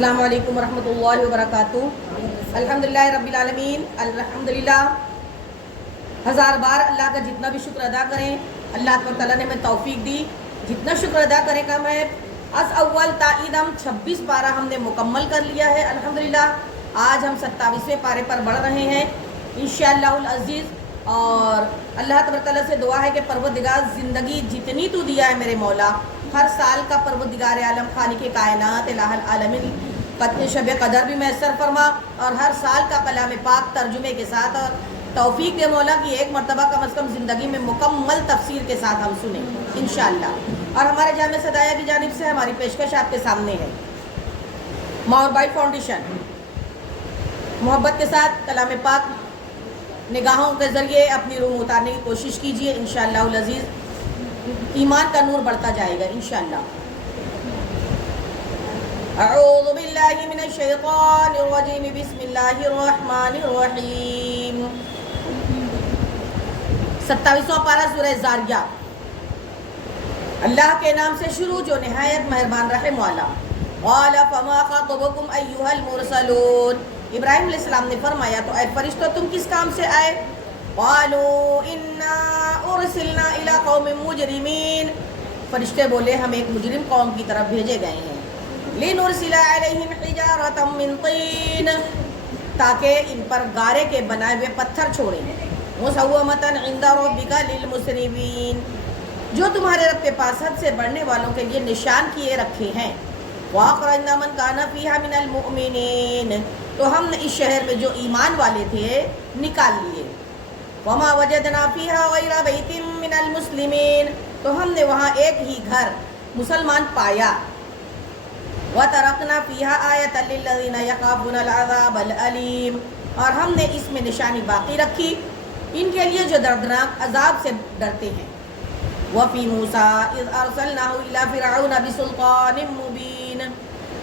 السلام علیکم ورحمۃ اللہ وبرکاتہ۔ الحمدللہ رب العالمین، الحمدللہ ہزار بار اللہ کا جتنا بھی شکر ادا کریں، اللہ تعالیٰ نے ہمیں توفیق دی، جتنا شکر ادا کریں کم ہے۔ از اول تا عیدم 26 پارہ ہم نے مکمل کر لیا ہے الحمدللہ۔ آج ہم 27ویں پارے پر بڑھ رہے ہیں انشاءاللہ العزیز، اور اللہ تعالیٰ سے دعا ہے کہ پروردگار زندگی جتنی تو دیا ہے میرے مولا، ہر سال کا پروردگار عالم خالق کائنات الہ العالمین شب قدر بھی میسر فرما، اور ہر سال کا کلام پاک ترجمے کے ساتھ اور توفیق دے مولا کی ایک مرتبہ کم از کم زندگی میں مکمل تفسیر کے ساتھ ہم سنیں انشاءاللہ۔ اور ہمارے جامع صدایہ کی جانب سے ہماری پیشکش آپ کے سامنے ہے، ماور بائٹ فاؤنڈیشن محبت کے ساتھ کلام پاک نگاہوں کے ذریعے اپنی روح اتارنے کی کوشش کیجئے، انشاءاللہ العزیز ایمان کا نور بڑھتا جائے گا انشاءاللہ۔ اعوذ باللہ من الشیطان الرجیم، بسم اللہ الرحمن الرحیم۔ 27واں پارہ سورہ زاریہ۔ اللہ کے نام سے شروع جو نہایت مہربان رحم والا۔ قال فما خطبکم ایھا المرسلون، ابراہیم علیہ السلام نے فرمایا تو اے فرشتوں تم کس کام سے آئے؟ قالوا انا ارسلنا الی قوم مجرمین، فرشتے بولے ہم ایک مجرم قوم کی طرف بھیجے گئے ہیں۔ لنرسل علیہم حجارۃ من طین، تاکہ ان پر گارے کے بنائے ہوئے پتھر چھوڑیں، مسومۃ عند ربک للمسرفین، جو تمہارے رب کے پاس حد سے بڑھنے والوں کے لیے نشان کیے رکھے ہیں۔ وَأَخْرَجْنَا مَنْ كَانَ فِيهَا مِنَ الْمُؤْمِنِينَ، تو ہم نے اس شہر میں جو ایمان والے تھے نکال لیے۔ وَمَا وَجَدْنَا فِيهَا غَيْرَ بَيْتٍ مِنَ الْمُسْلِمِينَ، تو ہم نے وہاں ایک ہی گھر مسلمان پایا۔ وَتَرَكْنَا فِيهَا آيَةً لِلَّذِينَ يَخَافُونَ الْعَذَابَ الْأَلِيمَ، اور ہم نے اس میں نشانی باقی رکھی ان کے لیے جو دردناک عذاب سے ڈرتے ہیں۔ وَفِي مُوسَىٰ إِذْ أَرْسَلْنَاهُ إِلَىٰ فِرْعَوْنَ بِسُلْطَانٍ مُّبِينٍ،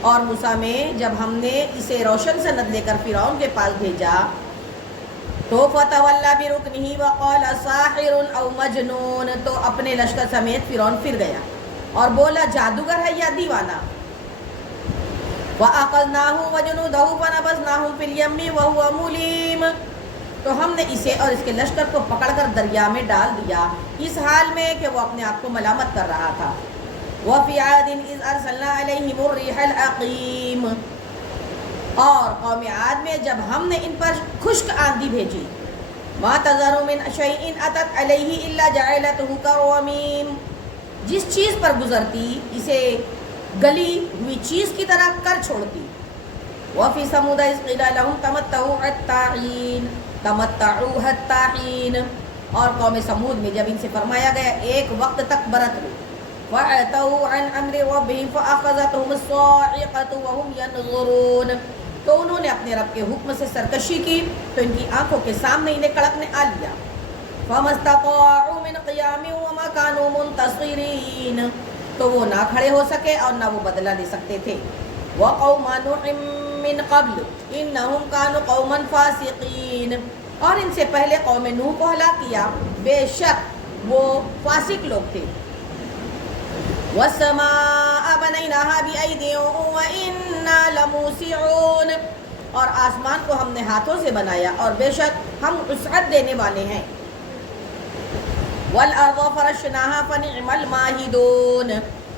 اور موسیٰ میں جب ہم نے اسے روشن سند لے کر فرعون کے پاس بھیجا تو فَتَوَلَّىٰ بِرُكْنِهِ وَقَالَ سَاحِرٌ أَوْ مَجْنُونٌ، تو اپنے لشکر سمیت فرعون پھر گیا اور بولا جادوگر ہے یا دیوانہ۔ وَأَخَذْنَاهُ وَجُنُودَهُ فَنَبَذْنَاهُمْ فِي الْيَمِّ وَهُوَ مُلِيمٌ، تو ہم نے اسے اور اس کے لشکر کو پکڑ کر دریا میں ڈال دیا اس حال میں کہ وہ اپنے آپ کو ملامت کر رہا تھا۔ وَفِي عَادٍ إِذْ أَرْسَلْنَا عَلَيْهِمُ الرِّيحَ الْعَقِيمَ، اور قوم عاد میں جب ہم نے ان پر خشک آندھی بھیجی۔ مَا تَذَرُ مِنْ شَيْءٍ أَتَتْ عَلَيْهِ إِلَّا جَعَلَتْهُ كَالرَّمِيمِ، جس چیز پر گزرتی اسے گلی ہوئی چیز کی طرح کر چھوڑتی۔ وَفِي ثَمُودَ إِذْ قِيلَ لَهُمْ تَمَتَّعُوا حَتَّىٰ حِينٍ، اور قوم سمود میں جب ان سے فرمایا گیا ایک وقت تک برت لو۔ فَأَتَوْا عَنْ أَمْرِ رَبِّهِمْ فَأَخَذَتْهُمُ الصَّاعِقَةُ وَهُمْ يَنظُرُونَ، تو انہوں نے اپنے رب کے حکم سے سرکشی کی تو ان کی آنکھوں کے سامنے انہیں کڑکنے آ لیا۔ فَمَا اسْتَطَاعُوا مِنْ قِيَامٍ وَمَا كَانُوا مُنتَصِرِينَ، تو وہ نہ کھڑے ہو سکے اور نہ وہ بدلہ لے سکتے تھے۔ وَقَوْمَ نُوحٍ مِّن قَبْلُ إِنَّهُمْ كَانُوا قَوْمًا فَاسِقِينَ، اور ان سے پہلے قوم نوح کو ہلاک کیا، بے شک وہ فاسق لوگ تھے۔ وَالسَّمَاءَ بَنَيْنَاهَا بِأَيْدٍ وَإِنَّا لَمُوسِعُونَ، اور آسمان کو ہم نے ہاتھوں سے بنایا اور بے شک ہم وسعت دینے والے ہیں۔ وَالْأَرْضَ فَرَشْنَاهَا فَنِعْمَ الْمَاهِدُونَ،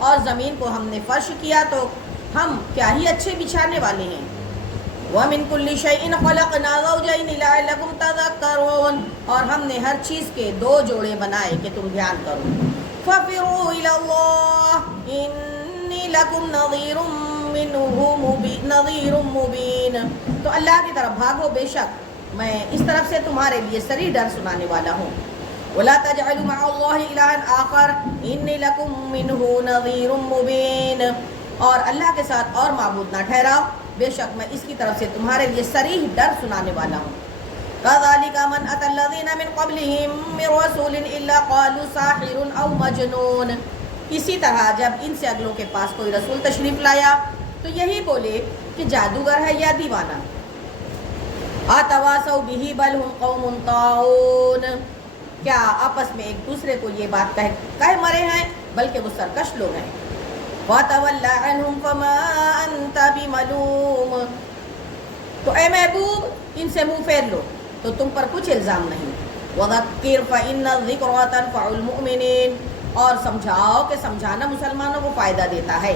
اور زمین کو ہم نے فرش کیا تو ہم کیا ہی اچھے بچھانے والے ہیں۔ وَمِن كُلِّ شَيْءٍ خَلَقْنَا زَوْجَيْنِ لَعَلَّكُمْ تَذَكَّرُونَ، اور ہم نے ہر چیز کے دو جوڑے بنائے کہ تم دھیان کرو۔ فَفِرُّوا إِلَى اللَّهِ إِنِّي لَكُمْ نَذِيرٌ مُّبِينٌ، تو اللہ کی طرف بھاگو، بے شک میں اس طرف سے تمہارے لیے صریح ڈر سنانے والا ہوں۔ وَلَا تَجْعَلُوا مَعَ اللَّهِ إِلَٰهًا آخَرَ إِنِّي لَكُمْ مِنْهُ نَذِيرٌ مُّبِينٌ، اور اللہ کے ساتھ اور معبود نہ ٹھہراؤ، بے شک میں اس کی طرف سے تمہارے لیے صریح ڈر سنانے والا ہوں۔ كَذَٰلِكَ مَنْ أَتَى الَّذِينَ مِنْ قَبْلِهِم مِّن رَّسُولٍ إِلَّا قَالُوا سَاحِرٌ أَوْ مَجْنُونٌ، اسی طرح جب ان سے اگلوں کے پاس کوئی رسول تشریف لایا تو یہی بولے کہ جادوگر ہے یا دیوانہ۔ أَتَوَاصَوْا بِهِ بَلْ هُمْ قَوْمٌ طَاغُونَ، کیا آپس میں ایک دوسرے کو یہ بات کہہ مرے ہیں، بلکہ وہ سرکش لوگ ہیں۔ وَتَوَلَّ عَنْهُمْ فَمَا أَنْتَ بِمَلُومٍ. تو اے محبوب ان سے منہ پھیر لو تو تم پر کچھ الزام نہیں. وَذَكِّرْ فَإِنَّ الذِّكْرَىٰ تَنفَعُ الْمُؤْمِنِينَ. اور سمجھاؤ کہ سمجھانا مسلمانوں کو فائدہ دیتا ہے.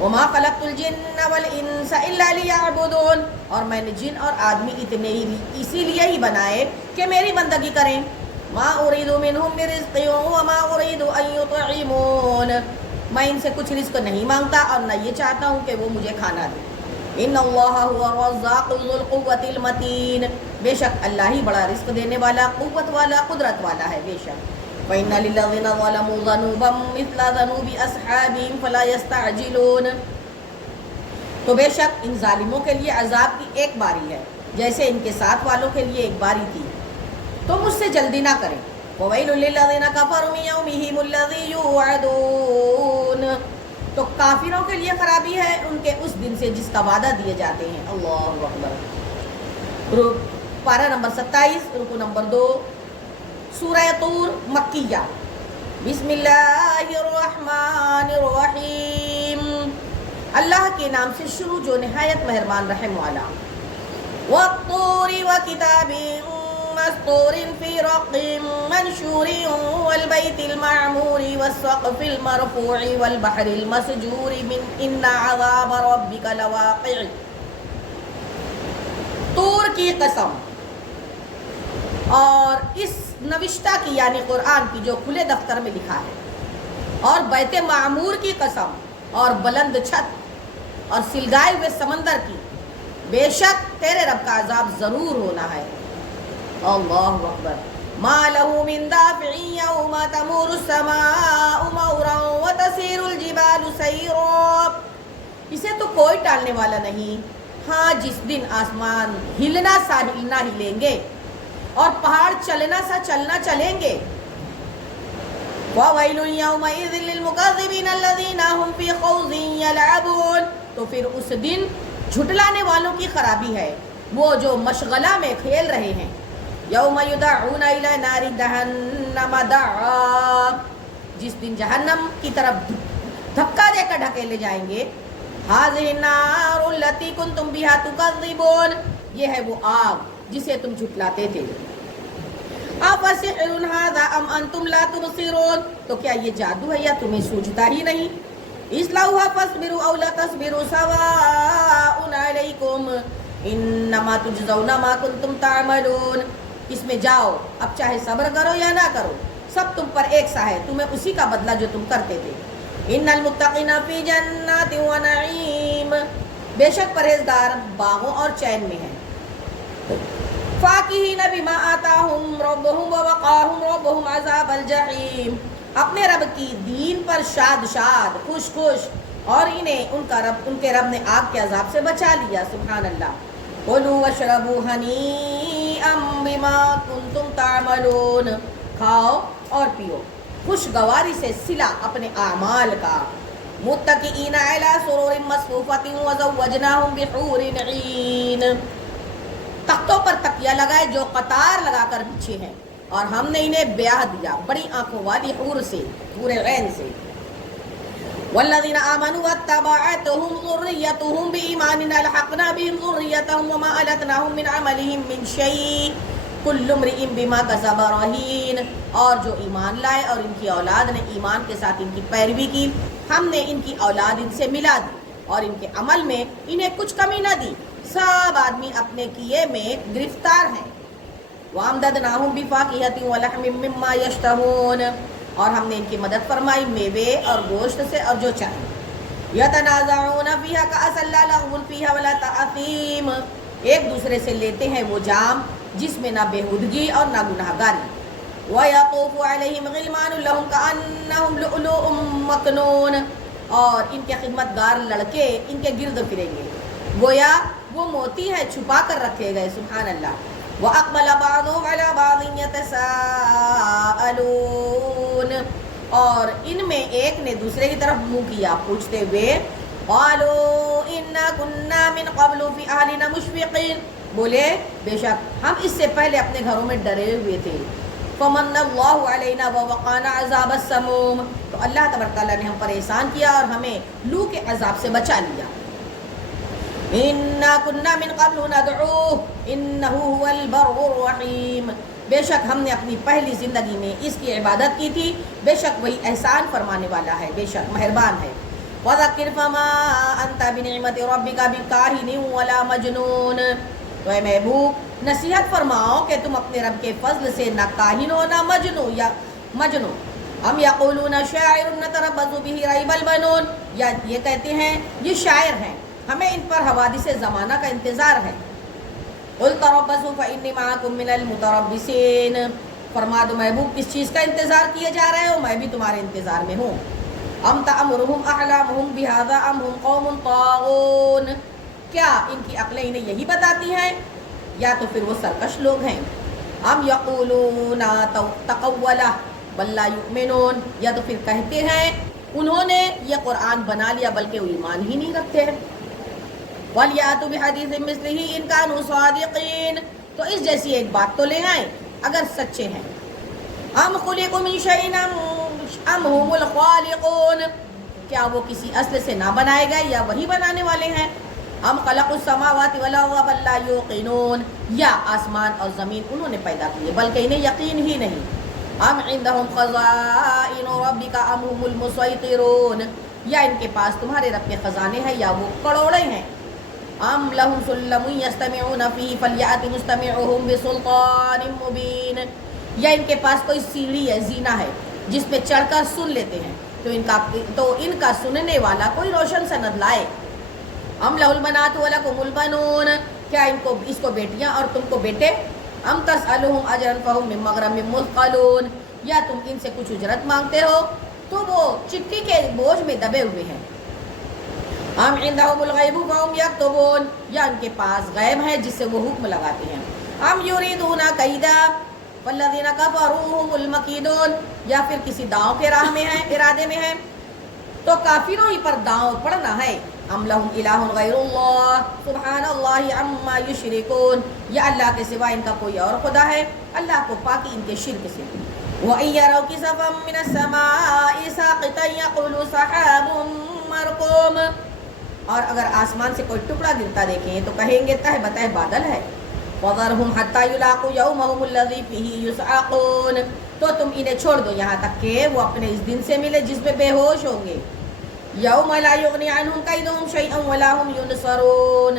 وَمَا خَلَقْتُ الْجِنَّ وَالْإِنسَ إِلَّا لِيَعْبُدُونَ. اور میں نے جن اور آدمی اتنے ہی اسی لیے ہی بنائے کہ میری بندگی کریں. مَا أُرِيدُ مِنْهُمْ مِن رِزْقٍ وَمَا أُرِيدُ أَن يُطْعِمُونَ. میں ان سے کچھ رزق نہیں مانگتا اور نہ یہ چاہتا ہوں کہ وہ مجھے کھانا دے. ان اللہ هو الرزاق ذو القوة المتین. بے شک اللہ ہی بڑا رزق دینے والا، قوت والا، قدرت والا ہے. بے شک فإن للذین ظلموا ذنوبا مثل ذنوب أصحابهم فلا يستعجلون. تو بے شک ان ظالموں کے لیے عذاب کی ایک باری ہے جیسے ان کے ساتھ والوں کے لیے ایک باری تھی، تو مجھ سے جلدی نہ کریں. وَوَيْلٌ لِّلَّذِينَ كَفَرُوا مِن يَوْمِهِمُ الَّذِي يُوعَدُونَ. تو کافروں کے لیے خرابی ہے ان کے اس دن سے جس کا وعدہ دیے جاتے ہیں. اللہ اکبر. پارہ نمبر 27 رکو نمبر 2 سورہ طور مکیہ. بسم اللہ الرحمن الرحیم. اللہ کے نام سے شروع جو نہایت مہربان رحم والا. وَالطُّورِ وَكِتَابٍ مَّسْطُورٍ فِي رَقٍّ مَّنشُورٍ وَالْبَيْتِ الْمَعْمُورِ وَالسَّقْفِ الْمَرْفُوعِ وَالْبَحْرِ الْمَسْجُورِ إِنَّ عَذَابَ رَبِّكَ لَوَاقِعٌ. طور کی قسم اور اس نوشتہ کی یعنی قرآن کی جو کھلے دفتر میں لکھا ہے، اور بیت معمور کی قسم اور بلند چھت اور سلگائے ہوئے سمندر کی. بے شک تیرے رب کا عذاب ضرور ہونا ہے. اللہ اکبر. ما له من دافع يوم تمور السماء مورا وتسير الجبال سيرا. اسے تو کوئی ٹالنے والا نہیں. ہاں جس دن آسمان ہلنا سا ہلنا ہلیں گے اور پہاڑ چلنا سا چلنا چلیں گے. وَوَيْلٌ يَوْمَئِذٍ لِّلْمُكَذِّبِينَ الَّذِينَ هُمْ فِي خَوْضٍ يَلْعَبُونَ. تو پھر اس دن جھٹلانے والوں کی خرابی ہے، وہ جو مشغلہ میں کھیل رہے ہیں. یوم یدعون الی نار جہنم دعا. جس دن جہنم کی طرف دھکا دے کر ڈھکیلے جائیں گے. ھذہ النار التی کنتم بہا تکذبون. یہ ہے وہ آگ جسے تم جھٹلاتے تھے. افسحر ھذا ام انتم لا تبصرون. تو کیا یہ جادو ہے یا تمہیں سوجھتا ہی نہیں. اصلوها فاصبروا او لا تصبروا سواء علیکم انما تجزون ما کنتم تعملون. اس میں جاؤ، اب چاہے صبر کرو یا نہ کرو، سب تم پر ایک سا ہے، تمہیں اسی کا بدلہ جو تم کرتے تھے. ان المتقین فی جنات و نعیم. بے شک پرہیزگار باغوں اور چین میں ہیں. فاکہین بما آتاہم ربہم ووقاہم ربہم عذاب الجحیم. اپنے رب کی دین پر شاد شاد خوش خوش، اور انہیں ان کے رب نے آگ کے عذاب سے بچا لیا. سبحان اللہ. کلوا واشربوا ہنیئا بما کنتم تعملون. کھاؤ اور پیو خوشگواری سے صلہ اپنے اعمال کا. متکئین علی سرور مصفوفۃ وزوجناہم بحور عین. تختوں پر تکیہ لگائے جو قطار لگا کر بچھے ہیں، اور ہم نے انہیں بیاہ دیا بڑی آنکھوں والی حور سے، حور عین سے. والذین آمنوا واتبعتهم ذریتهم بإیمان الحقنا بهم ذریتهم وما ألتناهم من عملهم من شیء کل امرئ بما کسب رہین. اور جو ایمان لائے اور ان کی اولاد نے ایمان کے ساتھ ان کی پیروی کی، ہم نے ان کی اولاد ان سے ملا دی اور ان کے عمل میں انہیں کچھ کمی نہ دی. سب آدمی اپنے کیے میں گرفتار ہیں. وَأَمْدَدْنَاهُمْ بِفَاكِهَةٍ وَلَحْمٍ مِّمَّا يَشْتَهُونَ. اور ہم نے ان کی مدد فرمائی میوے اور گوشت سے اور جو چاہیں. يَتَنَازَعُونَ فِيهَا كَأْسًا لَا لَغْوٌ فِيهَا وَلَا تَأْثِيمٌ. ایک دوسرے سے لیتے ہیں وہ جام جس میں نہ بےہودگی اور نہ گناہ گاری. وَيَطُوفُ عَلَيْهِمْ غِلْمَانٌ لَهُمْ كَأَنَّهُمْ لُؤْلُؤٌ مَّكْنُونٌ. اور ان کے خدمت گار لڑکے ان کے گرد پھریں گے گویا وہ موتی ہے چھپا کر رکھے گئے. سبحان اللہ. وَأَقْبَلَ بَعْضُهُمْ عَلَى بَعْضٍ يَتَسَاءَلُونَ. اور ان میں ایک نے دوسرے کی طرف منہ کیا پوچھتے ہوئے. قَالُوا إِنَّا كُنَّا مِن قَبْلُ فِي أَهْلِنَا مُشْفِقِينَ. بولے بے شک ہم اس سے پہلے اپنے گھروں میں ڈرے ہوئے تھے. فمن اللہ علینا ووقانا عذاب السموم، تو اللہ تبارک تعالیٰ نے ہم پر احسان کیا اور ہمیں لو کے عذاب سے بچا لیا۔ اِنَّا كُنَّا مِن قَبْلُ نَدْعُوهُ إِنَّهُ هُوَ الْبَرُّ الرَّحِيمُ، بے شک ہم نے اپنی پہلی زندگی میں اس کی عبادت کی تھی، بے شک وہی احسان فرمانے والا ہے، بے شک مہربان ہے۔ وَذَكِّرْ فَمَا أَنْتَ بِنِعْمَةِ رَبِّكَ بِكَاهِنٍ وَلَا مَجْنُونٍ، تو اے محبوب نصیحت فرماؤ کہ تم اپنے رب کے فضل سے نہ کاہن ہو نہ مجنون۔ ہم یقولون شاعر نتربص به ریب المنون، یا یہ کہتے ہیں یہ شاعر ہیں، ہمیں ان پر حوادث زمانہ کا انتظار ہے۔ قل تربصوا فإني معكم من المتربصين، فرما دو محبوب کس چیز کا انتظار کیے جا رہے ہو، میں بھی تمہارے انتظار میں ہوں۔ ام تأمرهم احلامهم بهذا ام هم قوم طاغون، کیا ان کی عقلیں انہیں یہی بتاتی ہیں یا تو پھر وہ سرکش لوگ ہیں۔ ام یقولون تقولہ بل لا یؤمنون، یا تو پھر کہتے ہیں انہوں نے یہ قرآن بنا لیا بلکہ وہ ایمان ہی نہیں رکھتے ہیں۔ وَلْيَأْتُوا بِحَدِيثٍ مِثْلِهِ إِن كَانُوا صَادِقِينَ، تو اس جیسی ایک بات تو لے آئیں اگر سچے ہیں۔ ام خلقوا من شيء ام هم الخالقون، کیا وہ کسی اصل سے نہ بنائے گئے یا وہی بنانے والے ہیں۔ ام خلقوا السماوات والارض بل لا يوقنون، یا آسمان اور زمین انہوں نے پیدا کیے بلکہ انہیں یقین ہی نہیں۔ ام عندهم خزائن ربك ام هم المسيطرون، یا ان کے پاس تمہارے رب کے خزانے ہیں یا وہ کڑوڑے ہیں۔ ام لهم سلم يستمعون فيه فليأت مستمعهم بسلطان مبين، یا ان کے پاس کوئی سیڑھی ہے، زینہ ہے جس پہ چڑھ کر سن لیتے ہیں تو ان کا سننے والا کوئی روشن سند لائے۔ ام لہ البنات ولکم البنون، کیا اس کو بیٹیاں اور تم کو بیٹے۔ ام تسألهم اجرا فهم من مغرم مثقلون، یا تم ان سے کچھ اجرت مانگتے ہو تو وہ چٹی کے بوجھ میں دبے ہوئے ہیں۔ ام عندهم الغیب فهم یکتبون، یا ان کے پاس غیب ہے جس سے وہ حکم لگاتے ہیں۔ ام یریدون کیدا والذین کفروا هم المکیدون، یا پھر کسی داؤں کے راہ میں ہیں، ارادے میں ہیں تو کافروں ہی پر داؤں پڑنا ہے۔ ام لہم الہ غیر اللہ سبحان اللہ عما یشرکون، یا اللہ کے سوا ان کا کوئی اور خدا ہے، اللہ کو پاکی ان کے شرک سے۔ وَإِن يَرَوْا كِسَفًا مِّنَ السَّمَاءِ سَاقِطًا يَقُولُوا سَحَابٌ مَّرْكُومٌ، اور اگر آسمان سے کوئی ٹکڑا گرتا دیکھیں تو کہیں گے تہ بتہ بادل ہے۔ وَذَرْهُمْ حَتَّى يُلَاقُوا يَوْمَهُمُ الَّذِي فِيهِ يُصْعَقُونَ، تو تم انہیں چھوڑ دو یہاں تک کہ وہ اپنے اس دن سے ملے جس میں بے ہوش ہوں گے۔ یوم لا یغنی عنہم کیدہم شیئا ولا ہم ینصرون،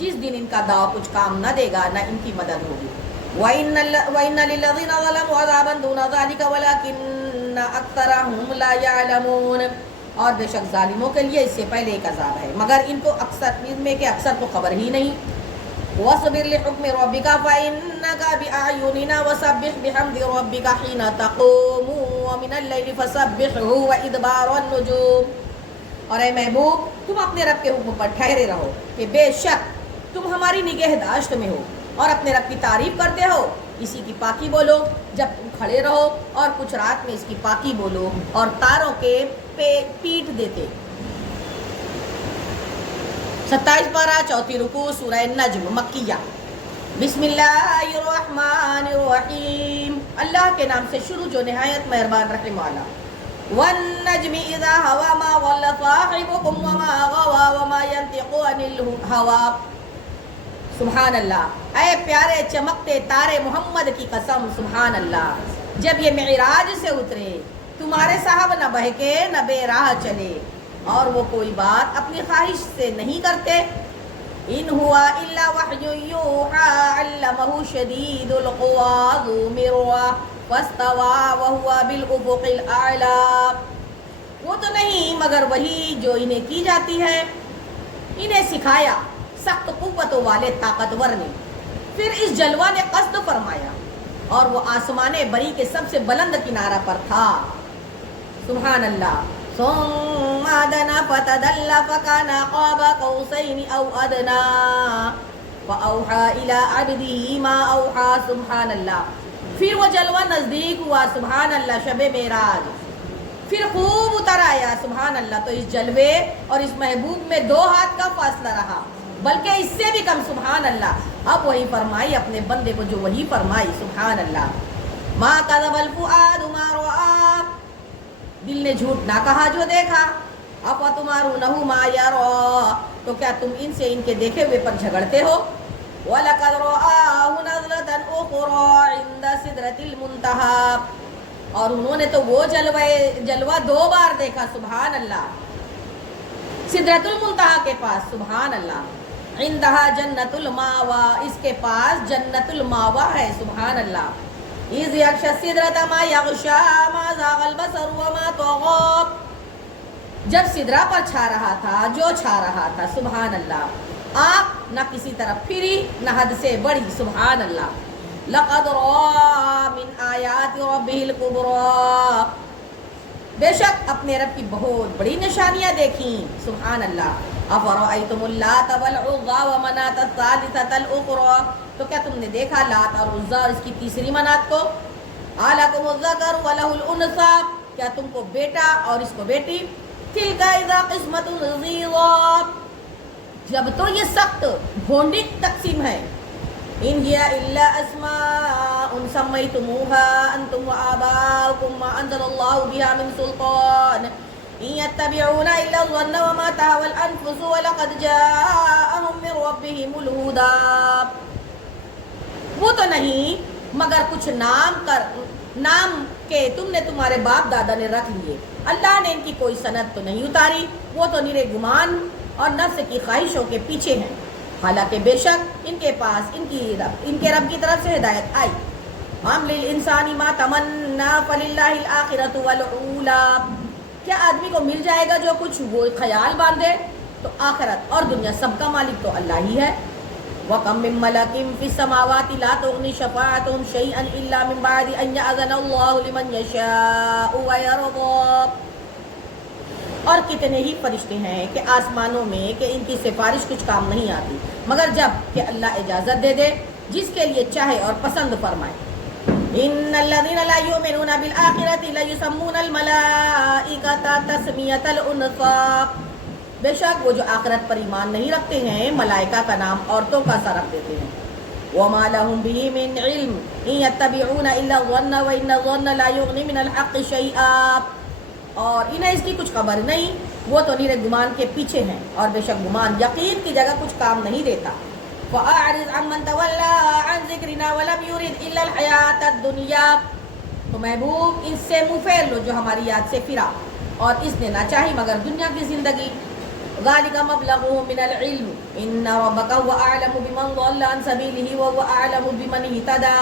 جس دن ان کا داؤ کچھ کام نہ دے گا نہ ان کی مدد ہوگی۔ وَإِنَّ لِلَّذِينَ ظَلَمُوا عَذَابًا دُونَ ذَلِكَ وَلَكِنَّ أَكْثَرَهُمْ لَا يَعْلَمُونَ، اور بے شک ظالموں کے لیے اس سے پہلے ایک عذاب ہے مگر ان کو اکثر کو خبر ہی نہیں۔ وَاصْبِرْ لِحُكْمِ رَبِّكَ فَإِنَّكَ بِأَعْيُنِنَا وَسَبِّحْ بِحَمْدِ رَبِّكَ حِينَ تَقُومُ وَمِنَ اللَّيْلِ فَسَبِّحْهُ وَإِدْبَارَ النُّجُومِ، اور اے محبوب تم اپنے رب کے حکم پر ٹھہرے رہو کہ بے شک تم ہماری نگہداشت میں ہو، اور اپنے رب کی تعریف کرتے ہو، اسی کی پاکی بولو جب تم کھڑے رہو، اور کچھ رات میں اس کی پاکی بولو اور تاروں کے پیٹ دیتے۔ 27 پارہ 4 رکوع سورہ نجم مکیہ۔ بسم اللہ الرحمن الرحیم، اللہ کے نام سے شروع جو نہایت مہربان رحم والا۔ والنجم اذا ہوا ما ضل صاحبكم وما غوا وما ينطق عن الهوى، سبحان اللہ، اے پیارے چمکتے تارے محمد کی قسم، سبحان اللہ، جب یہ معراج سے اترے تمہارے صاحب نہ بہکے نہ بے راہ چلے، اور وہ کوئی بات اپنی خواہش سے نہیں کرتے۔ ان ہوا الا وحی یوحی علمہ شدید القوی ذو مرہ فاستوی وہو بالافق الاعلی، وہ تو نہیں مگر وہی جو انہیں کی جاتی ہے، انہیں سکھایا سخت قوتوں والے طاقتور نے، پھر اس جلوہ نے قصد فرمایا اور وہ آسمان بری کے سب سے بلند کنارہ پر تھا، سبحان اللہ۔ ثم دنا فتدلى فكان قاب قوسين او ادنى فاوحى الى عبده ما اوحى، سبحان اللہ۔ پھر وہ جلوہ نزدیک ہوا، سبحان اللہ، شب معراج، پھر خوب اتر آیا، سبحان اللہ، تو اس جلوے اور اس محبوب میں 2 ہاتھ کا فاصلہ رہا، بلکہ اس سے بھی کم، سبحان اللہ۔ اب وہی فرمائی اپنے بندے کو جو وہی فرمائی، سبحان اللہ۔ ما کذب الفؤاد ما رأى، دل نے جھوٹ نہ کہا جو دیکھا. افتمارونہ ما یری، تو کیا تم ان سے ان کے دیکھے ہوئے پر جھگڑتے ہو. وَلَقَدْ رَآهُ نَزْلَةً أُخْرَىٰ عِندَ سِدْرَةِ الْمُنتَهَىٰ، اور انہوں نے تو وہ جلوہ دو بار دیکھا. سبحان اللہ. سدرۃ المنتہا کے پاس، سبحان اللہ. عندہا جنت الماوا، اس کے پاس جنت الماوا ہے. سبحان اللہ. اذ یغشی السدرۃ ما یغشی ما زاغ البصر وما طغی، جب سدرہ پر چھا رہا تھا جو چھا رہا تھا. سبحان اللہ. آنکھ نہ کسی طرف پھری نہ حد سے بڑی. سبحان اللہ. لقد رأى من آیات ربہ الکبریٰ، بے شک اپنے رب کی بہت بڑی نشانیاں دیکھیں. سبحان اللہ. افرأیتم اللات والعزی ومناة الثالثة الأخرى، تو کیا تم نے دیکھا لات اور عزیٰ اور اس کی تیسری منات کو. الکم الذکر ولہ الانثیٰ، کیا تم کو بیٹا اور اس کو بیٹی. تلک اذا قسمۃ ضیضیٰ، جب تو یہ سخت بھونڈی تقسیم ہے. ان ہی الا اسماء سمیتموها انتم وآباؤکم ما انزل اللہ بها من سلطان ان یتبعون الا الظن وما تهوى الانفس ولقد جاءهم من ربهم الهدى. وہ تو نہیں مگر کچھ نام کے تم نے تمہارے باپ دادا نے رکھ لیے، اللہ نے ان کی کوئی سند تو نہیں اتاری. وہ تو نرے گمان اور نفس کی خواہشوں کے پیچھے ہیں، حالانکہ بے شک ان کے پاس ان کے رب کی طرف سے ہدایت آئی. ام للانسان ما تمنا فللہ الاخرۃ والاولی، کیا آدمی کو مل جائے گا جو کچھ وہ خیال باندھے، تو آخرت اور دنیا سب کا مالک تو اللہ ہی ہے. وَكَم مِّن مَّلَكٍ فِي السَّمَاوَاتِ لَا تُغْنِي شَفَاعَتُهُمْ شَيْئًا إِلَّا مِن بَعْدِ أَن يَأْذَنَ اللَّهُ لِمَن يَشَاءُ وَيَرْضَىٰ. اور کتنے ہی فرشتے ہیں کہ آسمانوں میں کہ ان کی سفارش کچھ کام نہیں آتی مگر جب کہ اللہ اجازت دے دے جس کے لیے چاہے اور پسند فرمائے. ان الذين لا يؤمنون بالآخرة لا يسمون الملائكة تسمیۃ الانثى، بے شک وہ جو آخرت پر ایمان نہیں رکھتے ہیں ملائکہ کا نام عورتوں کا سا رکھ دیتے ہیں. وما لهم به من علم ان يتبعون الا الظن وان الظن لا يغني من الحق شيئا، اور انہیں اس کی کچھ خبر نہیں، وہ تو نیرے گمان کے پیچھے ہیں اور بے شک گمان یقین کی جگہ کچھ کام نہیں دیتا. فَأَعْرِضْ عَمَّن تَوَلَّىٰ عَن ذِكْرِنَا وَلَمْ يُرِدْ إِلَّا الْحَيَاةَ الدُّنْيَا، تو محبوب ان سے منہ پھیر لو جو ہماری یاد سے پھرا اور اس نے نہ چاہی مگر دنیا کی زندگی. ذَلِكَ مَبْلَغُهُم مِّنَ الْعِلْمِ إِنَّ رَبَّكَ هُوَ أَعْلَمُ بِمَنْ ضَلَّ عَن سَبِيلِهِ وَهُوَ أَعْلَمُ بِمَنِ اهْتَدَىٰ،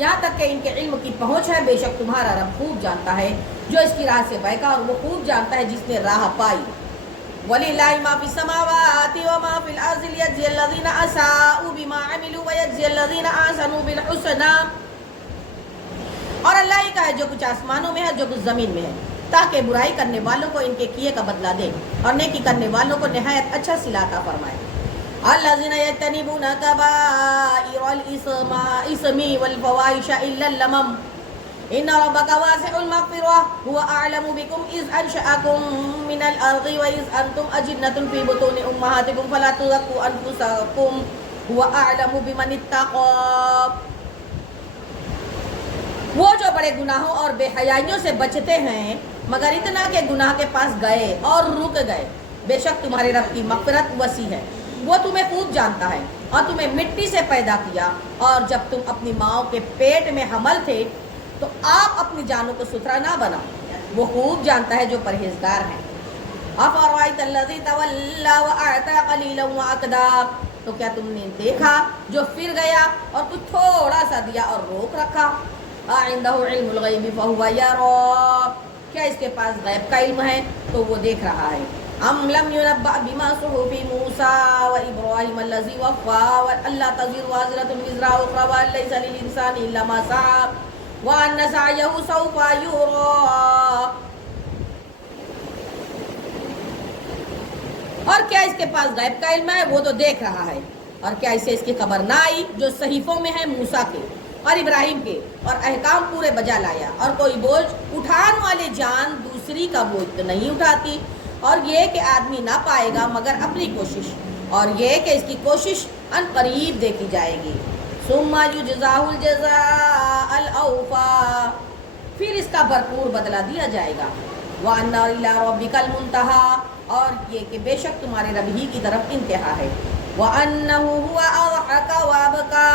یہاں تک کہ ان کے علم کی پہنچ ہے. بے شک تمہارا رب خوب جانتا ہے جو اس کی راہ سے بہکا اور وہ خوب جانتا ہے جس نے راہ پائی. وَلِلَّهِ مَا فِي السَّمَاوَاتِ وَمَا فِي الْأَرْضِ لِيَجْزِيَ الَّذِينَ أَسَاءُوا بِمَا عَمِلُوا وَيَجْزِيَ الَّذِينَ أَحْسَنُوا بِالْحُسْنَىٰ، اور اللہ ہی کا ہے جو کچھ آسمانوں میں ہے جو کچھ زمین میں ہے، تاکہ برائی کرنے والوں کو ان کے کیے کا بدلہ دے اور نیکی کرنے والوں کو نہایت اچھا صلہ عطا فرمائے. الَّذِينَ يَجْتَنِبُونَ كَبَائِرَ الْإِثْمِ وَالْفَوَاحِشَ إِلَّا اللَّمَمَ إِنَّ رَبَّكَ وَاسِعُ الْمَغْفِرَةِ هُوَ أَعْلَمُ بِكُمْ إِذْ أَنشَأَكُم مِّنَ الْأَرْضِ وَإِذْ أَنتُمْ أَجِنَّةٌ فِي بُطُونِ أُمَّهَاتِكُمْ فَلَا تُزَكُّوا أَنفُسَكُمْ هُوَ أَعْلَمُ بِمَنِ اتَّقَىٰ. وہ جو بڑے گناہوں اور بے حیائیوں سے بچتے ہیں مگر اتنا کہ گناہ کے پاس گئے اور رک گئے، بے شک تمہارے رب کی مغفرت وسیع ہے. وہ تمہیں خوب جانتا ہے اور تمہیں مٹی سے پیدا کیا، اور جب تم اپنی ماؤں کے پیٹ میں حمل تھے تو آپ اپنی جانوں کو ستھرا نہ بناؤ، وہ خوب جانتا ہے جو پرہیزگار ہیں. أَفَرَأَيْتَ الَّذِي تَوَلَّىٰ وَأَعْطَىٰ قَلِيلًا وَأَكْدَىٰ، تو کیا تم نے دیکھا جو پھر گیا اور کچھ تھوڑا سا دیا اور روک رکھا. أَعِندَهُ عِلْمُ الْغَيْبِ فَهُوَ يَرَىٰ، کیا اس کے پاس غیب کا علم ہے تو وہ دیکھ رہا ہے. أَمْ لَمْ يُنَبَّأْ بِمَا صُحُفِ مُوسَىٰ وَإِبْرَاهِيمَ الَّذِي وَفَّىٰ وَأَلَّا تَزِرُ وَازِرَةٌ وِزْرَ أُخْرَىٰ وَأَن لَّيْسَ لِلْإِنسَانِ إِلَّا مَا سَعَىٰ وَأَنَّ سَعْيَهُ سَوْفَ يُرَىٰ. اور کیا اس کے پاس غیب کا علم ہے، وہ تو دیکھ رہا ہے. اور کیا اسے اس کی خبر نہ آئی جو صحیفوں میں ہے موسیٰ کے اور ابراہیم کے، اور احکام پورے بجا لایا. اور کوئی بوجھ اٹھان والے جان دوسری کا بوجھ تو نہیں اٹھاتی، اور یہ کہ آدمی نہ پائے گا مگر اپنی کوشش، اور یہ کہ اس کی کوشش ان قریب دیکھی جائے گی. ثم یجزاہ الجزاء الْأَوْفَى، پھر اس کا بھرپور بدلہ دیا جائے گا. وَأَنَّ إِلَىٰ رَبِّكَ الْمُنتَهَىٰ، اور یہ کہ بے شک تمہارے رب ہی کی طرف انتہا ہے. وَأَنَّهُ هُوَ أَضْحَكَ وَأَبْكَىٰ،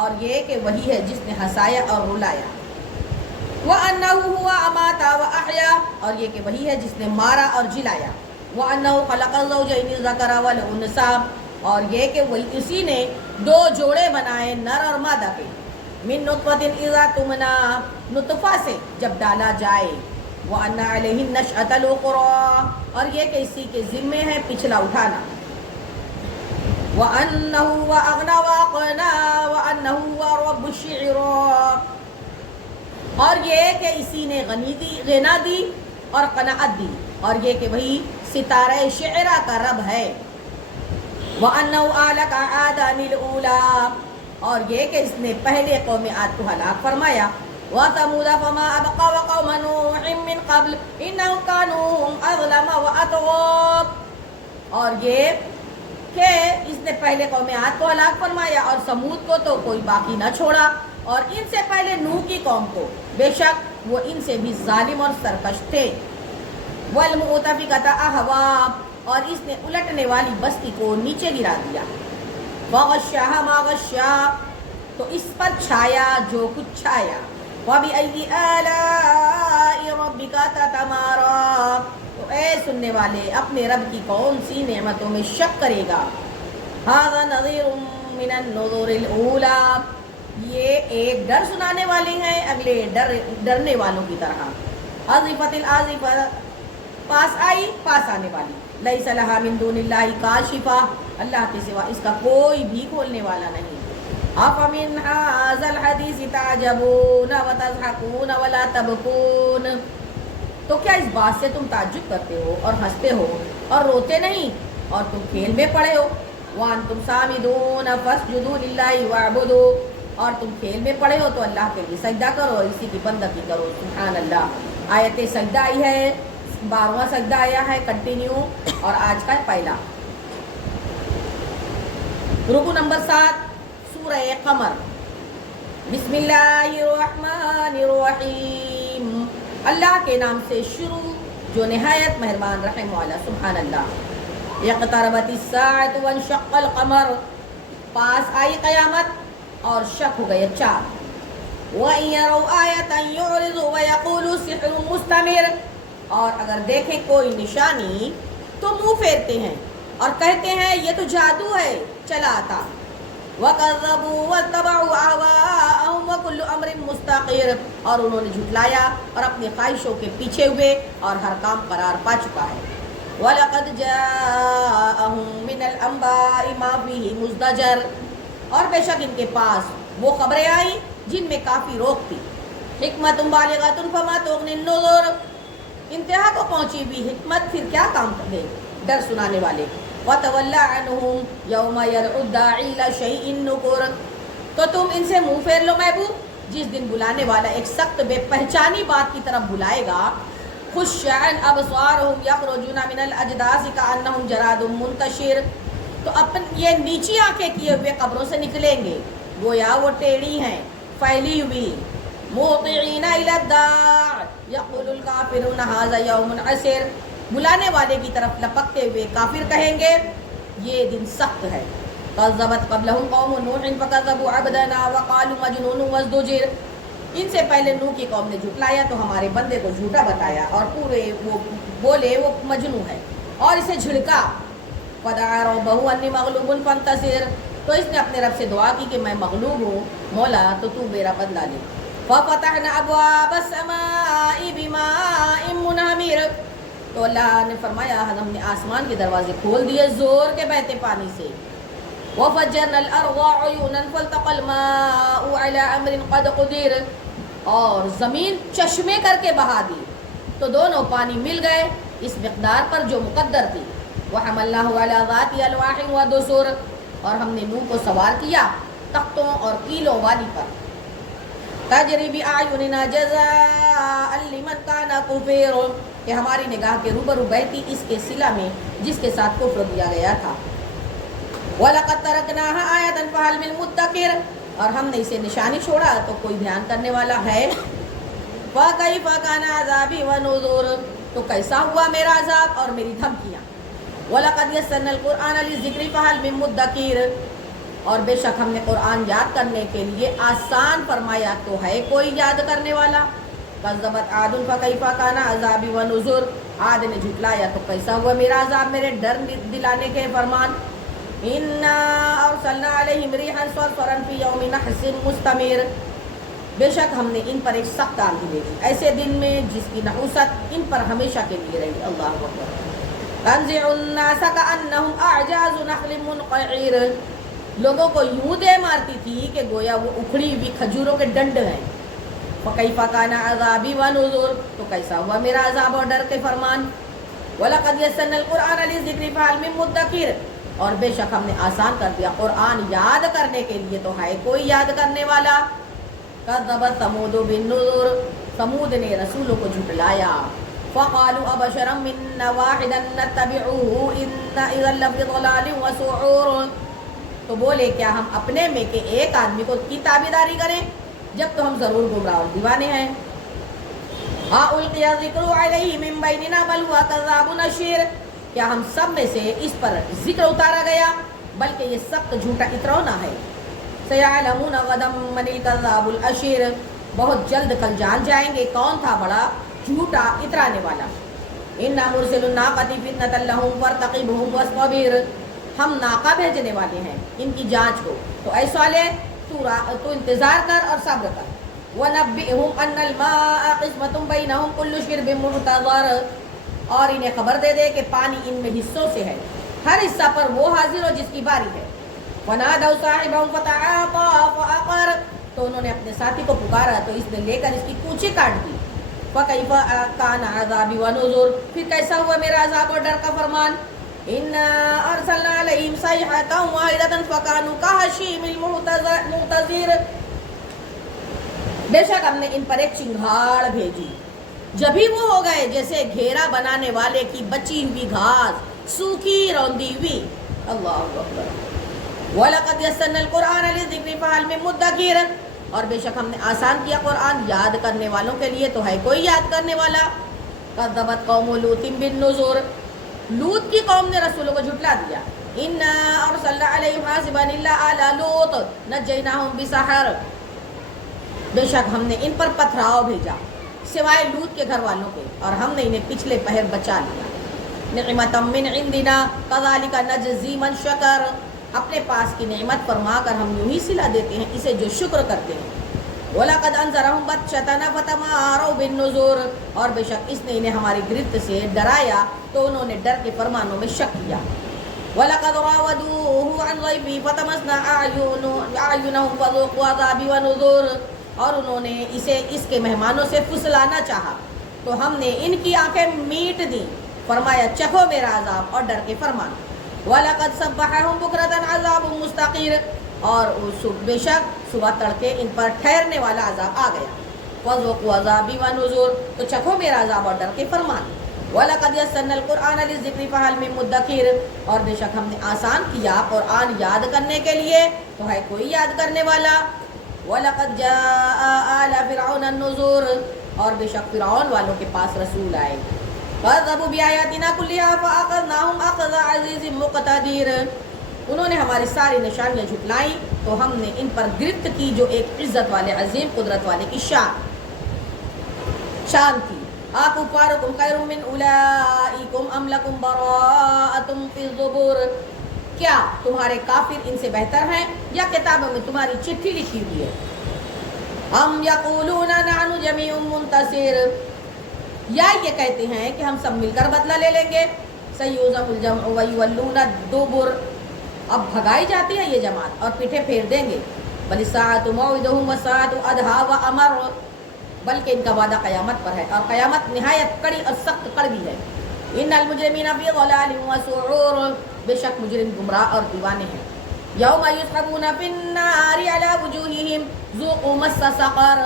اور یہ کہ وہی ہے جس نے ہنسایا اور رلایا. وَأَنَّهُ هُوَ أَمَاتَ وَأَحْيَا، اور یہ کہ وہی ہے جس نے مارا اور جلایا. وَأَنَّهُ خَلَقَ الزَّوْجَيْنِ الذَّكَرَ وَالْأُنثَىٰ، اور یہ کہ وہی اسی نے دو جوڑے بنائے نر اور مادہ کے. مِن نُطْفَةٍ إِذَا تُمْنَىٰ، نطفہ سے جب ڈالا جائے. وَأَنَّ عَلَيْهِ النَّشْأَةَ الْأُخْرَىٰ، اور یہ کہ اسی کے ذمے ہے پچھلا اٹھانا. وَأَنَّهُ هُوَ أَغْنَىٰ وَأَقْنَىٰ وَأَنَّهُ هُوَ رَبُّ الشِّعْرَىٰ، اور یہ کہ اسی نے غنا دی اور قناعت دی، اور یہ کہ وہی ستارہ شعرا کا رب ہے. وَأَنَّهُ أَهْلَكَ عَادًا الْأُولَىٰ، اور یہ کہ اس نے پہلے قوم عاد کو ہلاک فرمایا. وَثَمُودَ فَمَا أَبْقَىٰ وَقَوْمَ نُوحٍ مِّن قَبْلُ إِنَّهُمْ كَانُوا هُمْ أَظْلَمَ وَأَطْغَىٰ، اور یہ کہ اس نے پہلے قوم عاد کو ہلاک فرمایا اور سمود کو تو کوئی باقی نہ چھوڑا، اور ان سے پہلے نوح کی قوم کو، بے شک وہ ان سے بھی ظالم اور سرکش تھے. وَالْمُؤْتَفِكَةَ أَهْوَىٰ، اور اس نے الٹنے والی بستی کو نیچے گرا دیا. فَغَشَّاهَا مَا غَشَّىٰ، تو اس پر چھایا جو کچھ چھایا. وَبِأَيِّ آلَاءِ رَبِّكَ تَتَمَارَىٰ، تو اے سننے والے اپنے رب کی کون سی نعمتوں میں شک کرے گا. هَذَا نَذِيرٌ مِّنَ النُّذُرِ الْأُولَىٰ، یہ ایک ڈر سنانے والے ہیں اگلے ڈرنے والوں کی طرح. أَزِفَتِ الْآزِفَةُ، پاس آئی پاس آنے والی. لَيْسَ لَهَا مِن دُونِ اللَّهِ كَاشِفَةٌ، اللہ کے سوا اس کا کوئی بھی کھولنے والا نہیں. أَفَمِنْ هَٰذَا الْحَدِيثِ تَعْجَبُونَ وَتَضْحَكُونَ وَلَا تَبْكُونَ، تو کیا اس بات سے تم تعجب کرتے ہو اور ہنستے ہو اور روتے نہیں، اور تم کھیل میں پڑے ہو. وَأَنْتُمْ سَامِدُونَ فَاسْجُدُوا لِلَّهِ وَاعْبُدُوا، اور تم کھیل میں پڑے ہو تو اللہ کے لیے سجدہ کرو اور اسی کی بندگی کرو. سبحان اللہ. آیت سجدہ آئی ہے، 12واں سجدہ آیا ہے کنٹینیو، اور آج کا پہلا رکو نمبر 7 سورہ قمر. بسم اللہ الرحمن الرحیم، اللہ کے نام سے شروع جو نہایت مہربان رحم والا. سبحان اللہ. اقتربت الساعة وانشق القمر، پاس آئی قیامت اور شک ہو گئے چاند. وَإِن يَرَوْا آيَةً يُعْرِضُوا وَيَقُولُوا سِحْرٌ مُسْتَمِرٌ، اور اگر دیکھیں کوئی نشانی تو منہ پھیرتے ہیں اور کہتے ہیں یہ تو جادو ہے چلا آتا. وَكَذَّبُوا وَاتَّبَعُوا أَهْوَاءَهُمْ وَكُلُّ أَمْرٍ مُسْتَقِرٌ، اور انہوں نے جھٹلایا اور اپنی خواہشوں کے پیچھے ہوئے اور ہر کام قرار پا چکا ہے. وَلَقَدْ جَاءَهُم مِّنَ الْأَنبَاءِ مَا فِيهِ مُزْدَجَرٌ، اور بے شک ان کے پاس وہ خبریں آئیں جن میں کافی روک تھی. حکمت بالغۃ فما تغنی النذر، انتہا کو پہنچی ہوئی حکمت پھر کیا کام دے ڈر سنانے والے. وَتَوَلَّ عَنْهُمْ يَوْمَ يَدْعُ الدَّاعِي إِلَىٰ شَيْءٍ نُّكُرٍ، تو تم ان سے منہ پھیر لو محبوب جس دن بلانے والا ایک سخت بے پہچانی بات کی طرف بلائے گا. خُشَّعًا أَبْصَارُهُمْ يَخْرُجُونَ مِنَ الْأَجْدَاثِ كَأَنَّهُمْ جَرَادٌ مُّنتَشِرٌ، تو یہ نیچی آنکھیں کیے ہوئے قبروں سے نکلیں گے گویا وہ ٹیڑھی ہیں پھیلی ہوئی. مُهْطِعِينَ إِلَى الدَّاعِ يَقُولُ الْكَافِرُونَ هَٰذَا يَوْمٌ عَسِرٌ، بلانے والے کی طرف لپکتے ہوئے کافر کہیں گے یہ دن سخت ہے. كَذَّبَتْ قَبْلَهُمْ قَوْمُ نُوحٍ فَكَذَّبُوا عَبْدَنَا وَقَالُوا مَجْنُونٌ وَازْدُجِرَ، ان سے پہلے نوح کی قوم نے جھٹلایا تو ہمارے بندے کو جھوٹا بتایا اور پورے وہ بولے وہ مجنون ہے اور اسے جھڑکا. فَدَعَا رَبَّهُ أَنِّي مَغْلُوبٌ فَانتَصِرْ، تو اس نے اپنے رب سے دعا کی کہ میں مغلوب ہوں مولا تو تو میرا بدلہ لے. فَفَتَحْنَا أَبْوَابَ السَّمَاءِ بِمَاءٍ مُنْهَمِرٍ، تو اللہ نے فرمایا ہم نے آسمان کے دروازے کھول دیے زور کے بہتے پانی سے. وَفَجَّرْنَا الْأَرْضَ عُيُونًا فَالْتَقَى الْمَاءُ عَلَىٰ أَمْرٍ قَدْ قُدِرَ، اور زمین چشمے کر کے بہا دی تو دونوں پانی مل گئے اس مقدار پر جو مقدر تھی. وَحَمَلْنَاهُ عَلَىٰ ذَاتِ أَلْوَاحٍ وَدُسُرٍ، اور ہم نے نوح کو سوار کیا تختوں اور کیلوں والی پر. تَجْرِي بِأَعْيُنِنَا جَزَاءً لِمَنْ كَانَ كُفِرٌ، کہ ہماری نگاہ کے روبرو بہتی اس کے صلہ میں جس کے ساتھ کفر دیا گیا تھا. وَلَقَدْ تَرَكْنَاهَا آيَةً فَهَلْ مِن مُدَّكِرٍ، اور ہم نے اسے نشانی چھوڑا تو کوئی دھیان کرنے والا ہے؟ فَكَيْفَ كَانَ عَذَابِي وَنُذُرِ، تو کیسا ہوا میرا عذاب اور میری دھمکیاں۔ وَلَقَدْ يَسَّرْنَا الْقُرْآنَ لِلذِّكْرِ فَهَلْ مِن مُّدَّكِرٍ، اور بے شک ہم نے قرآن یاد کرنے کے لیے آسان فرمایا تو ہے کوئی یاد کرنے والا؟ کذبت عاد فکیف کان عذابی ونذر، عاد نے جھٹلایا تو کیسا ہوا میرا عذاب میرے ڈر دلانے کے فرمان۔ انا ارسلنا علیہم ریحا صرصرا فی یوم نحس مستمر، بے شک ہم نے ان پر ایک سخت آندھی بھیجی ایسے دن میں جس کی نحوست ان پر ہمیشہ کے لیے رہی۔ اللہ اکبر۔ تنزع الناس کأنہم اعجاز نخل منقعر، لوگوں کو یوں دے مارتی تھی کہ گویا وہ اکھڑی ہوئی کھجوروں کے ڈنڈ ہیں۔ فَكَيْفَ كَانَ عَذَابِي وَنُذُرِ، تو کیسا ہوا میرا عذاب اور ڈر کے فرمان۔ وَلَقَدْ يَسَّرْنَا الْقُرْآنَ لِلذِّكْرِ فَهَلْ مِن مُّدَّكِرٍ، اور بے شک ہم نے آسان کر دیا قرآن یاد کرنے کے لیے تو ہے کوئی یاد کرنے والا۔ كَذَّبَتْ ثَمُودُ بِالنُّذُرِ، ثمود نے رسولوں کو جھٹلایا۔ فَقَالُوا أَبَشَرًا مِنَّا وَاحِدًا نَتَّبِعُهُ إِنَّا إِذًا لَّفِي ضَلَالٍ وَسُعُورٍ، تو بولے کیا ہم اپنے میں کے ایک آدمی کو کی تابعداری کریں جب تو ہم ضرور گمراہ اور دیوانے ہیں۔ أَأُلْقِيَ الذِّكْرُ عَلَيْهِ مِن بَيْنِنَا بَلْ هُوَ كَذَّابٌ أَشِرٌ، کیا ہم سب میں سے اس پر ذکر اتارا گیا بلکہ یہ سخت جھوٹا اترونا ہے۔ سَيَعْلَمُونَ غَدًا مَنِ الْكَذَّابُ الْأَشِرُ، بہت جلد کل جان جائیں گے کون تھا بڑا جھوٹا اترانے والا۔ إِنَّا مُرْسِلُ النَّاقَةِ فِتْنَةً لَّهُمْ فَارْتَقِبْهُمْ وَاصْطَبِرْ، ہم ناقہ بھیجنے والے ہیں ان کی جانچ کو، تو اے صالح تو انتظار کر اور صبر کر۔ وَنَبِّئْهُمْ أَنَّ الْمَاءَ قِسْمَةٌ بَيْنَهُمْ كُلُّ شِرْبٍ مُحْتَضَرٍ، اور انہیں خبر دے دے کہ پانی ان میں حصوں سے ہے، ہر حصہ پر وہ حاضر ہو جس کی باری ہے۔ وَنَادَوْا صَاحِبَهُمْ فَتَعَاطَىٰ فَعَقَرَ، تو انہوں نے اپنے ساتھی کو پکارا تو اس نے لے کر اس کی کونچی کاٹ دی۔ فَكَيْفَ كَانَ عَذَابِي وَنُذُرِ، پھر کیسا ہوا میرا عذاب اور ڈر کا فرمان۔ إِنَّا أَرْسَلْنَا عَلَيْهِمْ صَيْحَةً وَاحِدَةً فَكَانُوا كَهَشِيمِ الْمُعْتَظِرِ، بے شک ہم نے ان پر ایک چنگھاڑ بھیجی جبھی وہ ہو گئے جیسے گھیرا بنانے والے کی بچی ہوئی گھاس سوکھی روندی ہوئی۔ اللہ اکبر۔ وَلَقَدْ يَسَّرْنَا الْقُرْآنَ لِلذِّكْرِ فَهَلْ مِن مُّدَّكِرٍ، اور بے شک ہم نے آسان کیا قرآن یاد کرنے والوں کے لیے تو ہے کوئی یاد کرنے والا۔ كَذَّبَتْ قَوْمُ لُوطٍ بِالنُّذُرِ، لوط کی قوم نے رسولوں کو جھٹلا دیا۔ إِنَّا أَرْسَلْنَا عَلَيْهِمْ حَاصِبًا إِلَّا آلَ لُوطٍ نَجَّيْنَاهُمْ بِسَحَرٍ، بے شک ہم نے ان پر پتھراؤ بھیجا سوائے لوط کے گھر والوں کے، اور ہم نے انہیں پچھلے پہر بچا لیا۔ نعمۃ من عندنا كذلك نجزی من شکر، اپنے پاس کی نعمت فرما کر ہم یوں ہی صلہ دیتے ہیں اسے جو شکر کرتے ہیں۔ وَلَقَدْ أَنذَرَهُمْ بَطْشَتَنَا فَتَمَارَوْا بِالنُّذُرِ، اور بے شک اس نے انہیں ہماری گرفت سے ڈرایا تو انہوں نے ڈر کے فرمانوں میں شک کیا۔ وَلَقَدْ رَاوَدُوهُ عَنْ ضَيْفِهِ فَطَمَسْنَا أَعْيُنَهُمْ فَذُوقُوا عَذَابِي وَنُذُرِ، اور انہوں نے اسے اس کے مہمانوں سے پھسلانا چاہا تو ہم نے ان کی آنکھیں میٹ دیں، فرمایا چکھو میرا عذاب اور ڈر کے فرمان۔ وَلَقَدْ صَبَّحَهُمْ بُكْرَةً عَذَابٌ مُسْتَقِرٌ، اور بے شک صبح تڑکے ان پر ٹھہرنے والا عذاب آ گیا۔ فَذُوقُوا عَذَابِي وَنُذُرِ، تو چکھو میرا عذاب اور ڈر کے فرمان۔ وَلَقَدْ يَسَّرْنَا الْقُرْآنَ لِلذِّكْرِ فَهَلْ مِن مُّدَّكِرٍ، اور بے شک ہم نے آسان کیا قرآن یاد کرنے کے لیے تو ہے کوئی یاد کرنے والا۔ وَلَقَدْ جَاءَ آلَ فِرْعَوْنَ النُّذُرُ، اور بے شک فرعون والوں کے پاس رسول آئے۔ كَذَّبُوا بِآيَاتِنَا كُلِّهَا فَأَخَذْنَاهُمْ أَخْذَ عَزِيزٍ مُقْتَدِرٍ، انہوں نے ہماری ساری نشانیاں جھٹلائیں تو ہم نے ان پر گرفت کی جو ایک عزت والے عظیم قدرت والے کی شان تھی۔ أَكُفَّارُكُمْ خَيْرٌ مِّنْ أُولَٰئِكُمْ أَمْ لَكُمْ بَرَاءَةٌ فِي الزُّبُرِ، کیا تمہارے کافر ان سے بہتر ہیں یا کتابوں میں تمہاری چٹھی لکھی ہوئی ہے؟ ہم یقولون نحن جمیع منتصر، یا یہ کہتے ہیں کہ ہم سب مل کر بدلہ لے لیں گے۔ سیہزم الجمع ویولون الدبر، اب بھگائی جاتی ہے یہ جماعت اور پیٹھے پھیر دیں گے۔ بل الساعۃ موعدہم والساعۃ ادھیٰ وامر، بلکہ ان کا وعدہ قیامت پر ہے اور قیامت نہایت کڑی اور سخت کڑوی ہے۔ ان المجرمین فی ضلال وسعور، بے شک مجرم گمراہ اور دیوانے ہیں۔ یوم یسحبون فی النار علی وجوہہم ذوقوا مس سقر،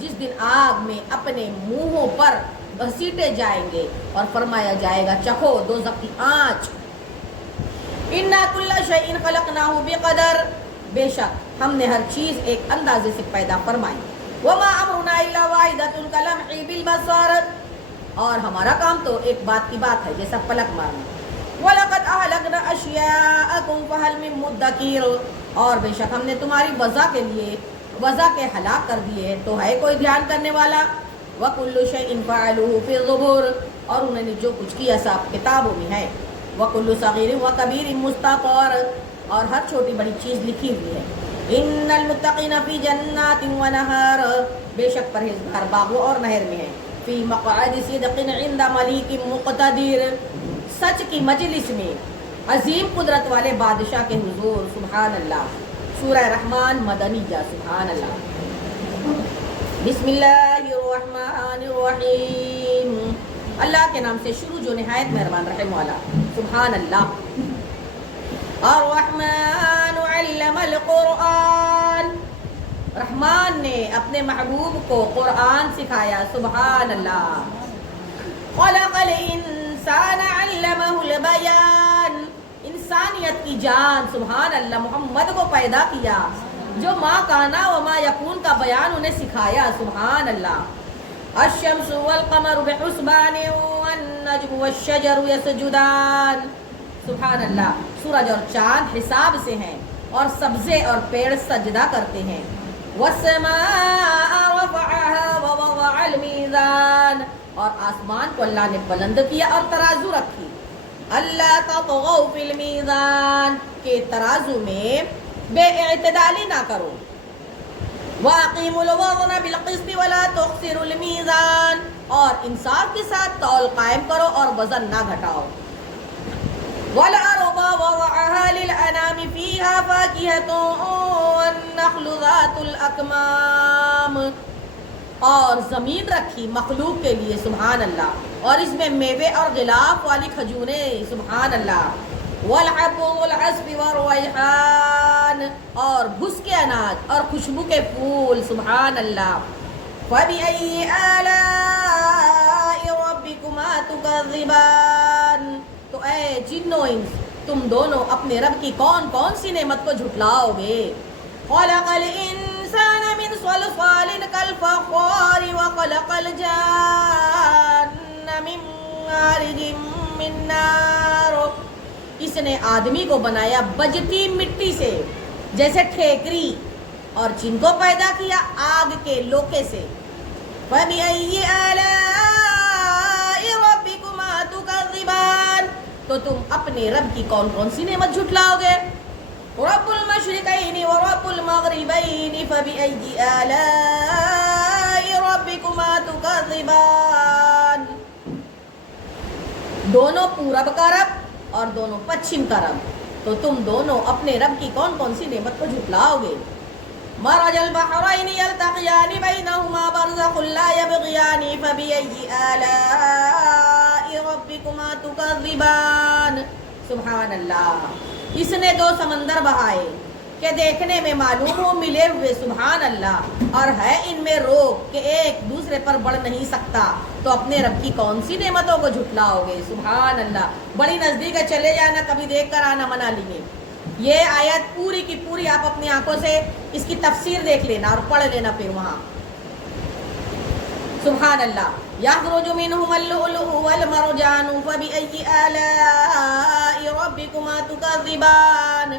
جس دن آگ میں اپنے منہوں پر گھسیٹے جائیں گے اور فرمایا جائے گا چکھو دوزخ کی آنچ۔ انا کل شیء خلقناہ بقدر، بے شک ہم نے ہر چیز ایک اندازے سے پیدا فرمائی. وما امرنا الا واحدۃ کلمح بالبصر، اور ہمارا کام تو ایک بات کی بات ہے جیسا پلک مارنا. وَلَقَدْ أَهْلَكْنَا أَشْيَاءَكُمْ فَهَلْ مِن مُدَّكِرٍ، اور بے شک ہم نے تمہاری وضع کے ہلاک کر دیے، تو ہے کوئی دھیان کرنے والا. وَكُلُّ شَيْءٍ فَعَلُوهُ فِي الزُّبُرِ، اور انہوں نے جو کچھ کیا سب کتابوں میں ہے. وَكُلُّ صَغِيرٍ وَكَبِيرٍ مُسْتَطَرٍ، اور ہر چھوٹی بڑی چیز لکھی ہوئی ہے. إِنَّ الْمُتَّقِينَ فِي جَنَّاتٍ وَنَهَرٍ، بے شک پرہیزگار باغوں اور نہر میں ہیں. فِي مَقْعَدِ صِدْقٍ عِندَ مَلِيكٍ مُقْتَدِرٍ، سچ کی مجلس میں عظیم قدرت والے بادشاہ کے حضور. سبحان اللہ. سورہ رحمان مدنی جا. سبحان اللہ. بسم اللہ الرحمن الرحیم، اللہ کے نام سے شروع جو نہایت مہربان رحم والا. سبحان اللہ. الرحمن علم القرآن، رحمان نے اپنے محبوب کو قرآن سکھایا. سبحان اللہ. خلق الانسان علمہ البیان، انسانیت کی جان سبحان اللہ محمد کو پیدا کیا، جو ما کانا و ما یکون کا بیان انہیں سکھایا. سبحان اللہ. الشمس والقمر بحسبان والنجم والشجر یسجدان، سبحان اللہ. سورج اور چاند حساب سے ہیں اور سبزے اور پیڑ سجدہ کرتے ہیں. والسماء رفعها ووضع الميزان، اور آسمان کو اللہ نے بلند کیا اور ترازو رکھی. اللہ تطغوا فی المیزان، کہ ترازو میں بے اعتدالی نہ کرو. واقیموا الوزن بالقسط ولا تخسروا المیزان، اور انصاف کے ساتھ تول قائم کرو اور وزن نہ گھٹاؤ. والارض وضعها للانام فیہا فاکہۃ والنخل ذات الاکمام، اور زمین رکھی مخلوق کے لیے. سبحان اللہ. اور اس میں میوے اور غلاف والی کھجوریں. سبحان اللہ. والحب والعصف والریحان، اور بھس کے اناج اور خوشبو کے پھول. سبحان اللہ. فبأي آلاء ربكما تكذبان، تو اے جن و انس تم دونوں اپنے رب کی کون کون سی نعمت کو جھٹلاؤ گے. خلق الانسان من صلصال كالفخار وخلق الجان من مارج من نار، اس نے آدمی کو بنایا بجتی مٹی سے جیسے ٹھیکری، اور جن کو پیدا کیا آگ کے لوکے سے. فَبِأَيِّ آلَاءِ رَبِّكُمَا تُكَذِّبَانِ، تو تم اپنے رب کی کون کون سی نعمت جھٹلاؤ گے. رب المشرقین ورب المغربین فبأي آلاء ربكما تكذبان، دونوں پورب کا رب اور دونوں پچھم کا رب، تو تم دونوں اپنے رب کی کون کون سی نعمت کو جھٹلاؤ گے. مرج البحرین یلتقیان بینہما برزخ لا یبغیان فبأي آلاء ربكما تكذبان. سبحان اللہ. اس نے دو سمندر بہائے کہ دیکھنے میں معلوم ہو ملے ہوئے. سبحان اللہ. اور ہے ان میں روک کہ ایک دوسرے پر بڑھ نہیں سکتا، تو اپنے رب کی کون سی نعمتوں کو جھٹلاؤ گے. سبحان اللہ. بڑی نزدیک ہے، چلے جانا، کبھی دیکھ کر آنا منا لیے. یہ آیت پوری کی پوری آپ اپنی آنکھوں سے اس کی تفسیر دیکھ لینا اور پڑھ لینا پھر وہاں. سبحان اللہ. یخرج منہم اللؤلؤ والمرجان فبأي آلاء ربكما تكذبان،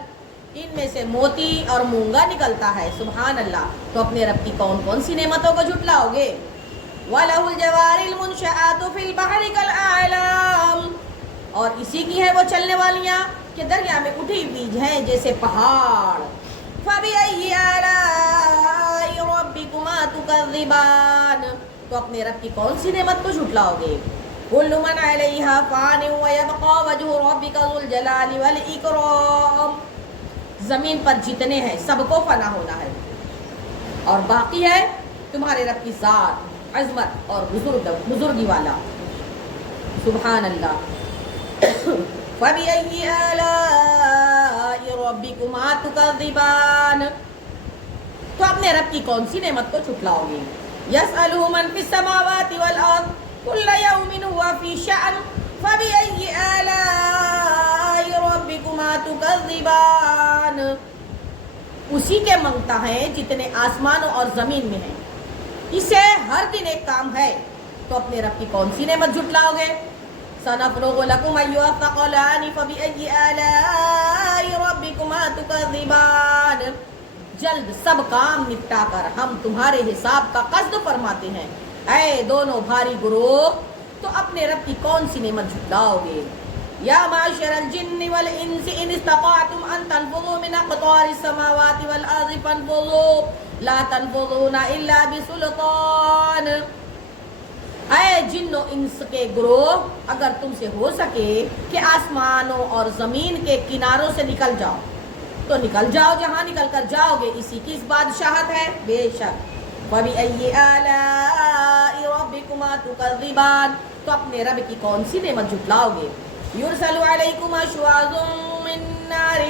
ان میں سے موتی اور مونگا نکلتا ہے. سبحان اللہ. تو اپنے رب کی کون کون سی نعمتوں کو جھٹلاؤ گے. وَلَهُ الْجَوَارِ الْمُنشَآتُ فِي الْبَحْرِ كَالْأَعْلَامِ، اور اسی کی ہیں وہ چلنے والیاں کہ دریا میں اٹھی ہوئی ہیں جیسے پہاڑ. فَبِأَيِّ آلَاءِ رَبِّكُمَا تُكَذِّبَانِ، تو اپنے رب کی کون سی نعمت کو جھٹلاؤ گے. كُلُّ مَنْ عَلَيْهَا فَانٍ وَيَبْقَى وَجْهُ رَبِّكَ ذُو الْجَلَالِ وَالْإِكْرَامِ، زمین پر جتنے ہیں سب کو فنا ہونا ہے، اور باقی ہے تمہارے رب کی ذات، عظمت اور بزرگی والا. سبحان اللہ. فَبِأَيِّ آلَاءِ رَبِّكُمَا تُكَذِّبَانِ، تو اپنے رب کی کون سی نعمت کو جھٹلاؤ گے. يَسْأَلُهُ مَنْ فِي السَّمَاوَاتِ وَالْأَرْضِ كُلَّ يَوْمٍ هُوَ فِي شَأْنٍ فَبِأَيِّ آلَاءِ رَبِّكُمَا تُكَذِّبَانِ، اسی کے منگتا ہے جتنے آسمانوں اور زمین میں ہیں. اسے ہر دن ایک کام ہے، تو اپنے رب کی کون سی نعمت جھٹلاؤ گے؟ سَنَفْرُغُ لَكُمْ أَيُّهَ الثَّقَلَانِ فَبِأَيِّ آلَاءِ رَبِّكُمَا تُكَذِّبَانِ. جلد سب کام نپٹا کر ہم تمہارے حساب کا قصد فرماتے ہیں. اے دونوں بھاری گروہ، تو اپنے رب کی کون سی نعمت جھٹلاؤ گے؟ یا معشر الجن والانس ان استطعتم ان تنفذوا من اقطار السماوات والارض فانفذوا لا تنفذون الا بسلطان. اے جن و انس کے گروہ، اگر تم سے ہو سکے کہ آسمانوں اور زمین کے کناروں سے نکل جاؤ تو نکل جاؤ، جہاں نکل کر جاؤ گے اسی کی اس بادشاہت ہے. بے شک. فَبِأَيِّ آلَاءِ رَبِّكُمَا تُكَذِّبَانِ. تو اپنے رب کی کون سی نعمت جھٹلاؤ گے؟ يُرْسَلُ عَلَيْكُمَا شُوَاظٌ مِّن نَّارٍ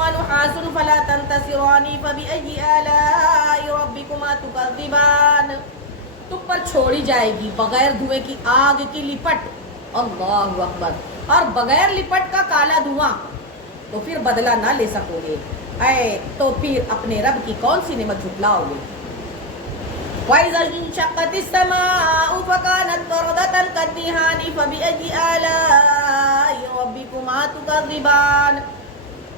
وَنُحَاسٌ فَلَا تَنتَصِرَانِ فَبِأَيِّ آلَاءِ رَبِّكُمَا تُكَذِّبَانِ. تم پر چھوڑی جائے گی بغیر دھوئے کی آگ کی لپٹ، اللہ اکبر، اور بغیر لپٹ کا کالا دھواں، تو پھر بدلہ نہ لے سکو گے. اے تو پھر اپنے رب کی کون سی نعمت جھٹلاؤ گے؟ وَإِذَا انشَقَّتِ السَّمَاءُ فَكَانَتْ وَرْدَةً كَالدِّهَانِ فَبِأَيِّ آلَاءِ رَبِّكُمَا تُكَذِّبَانِ.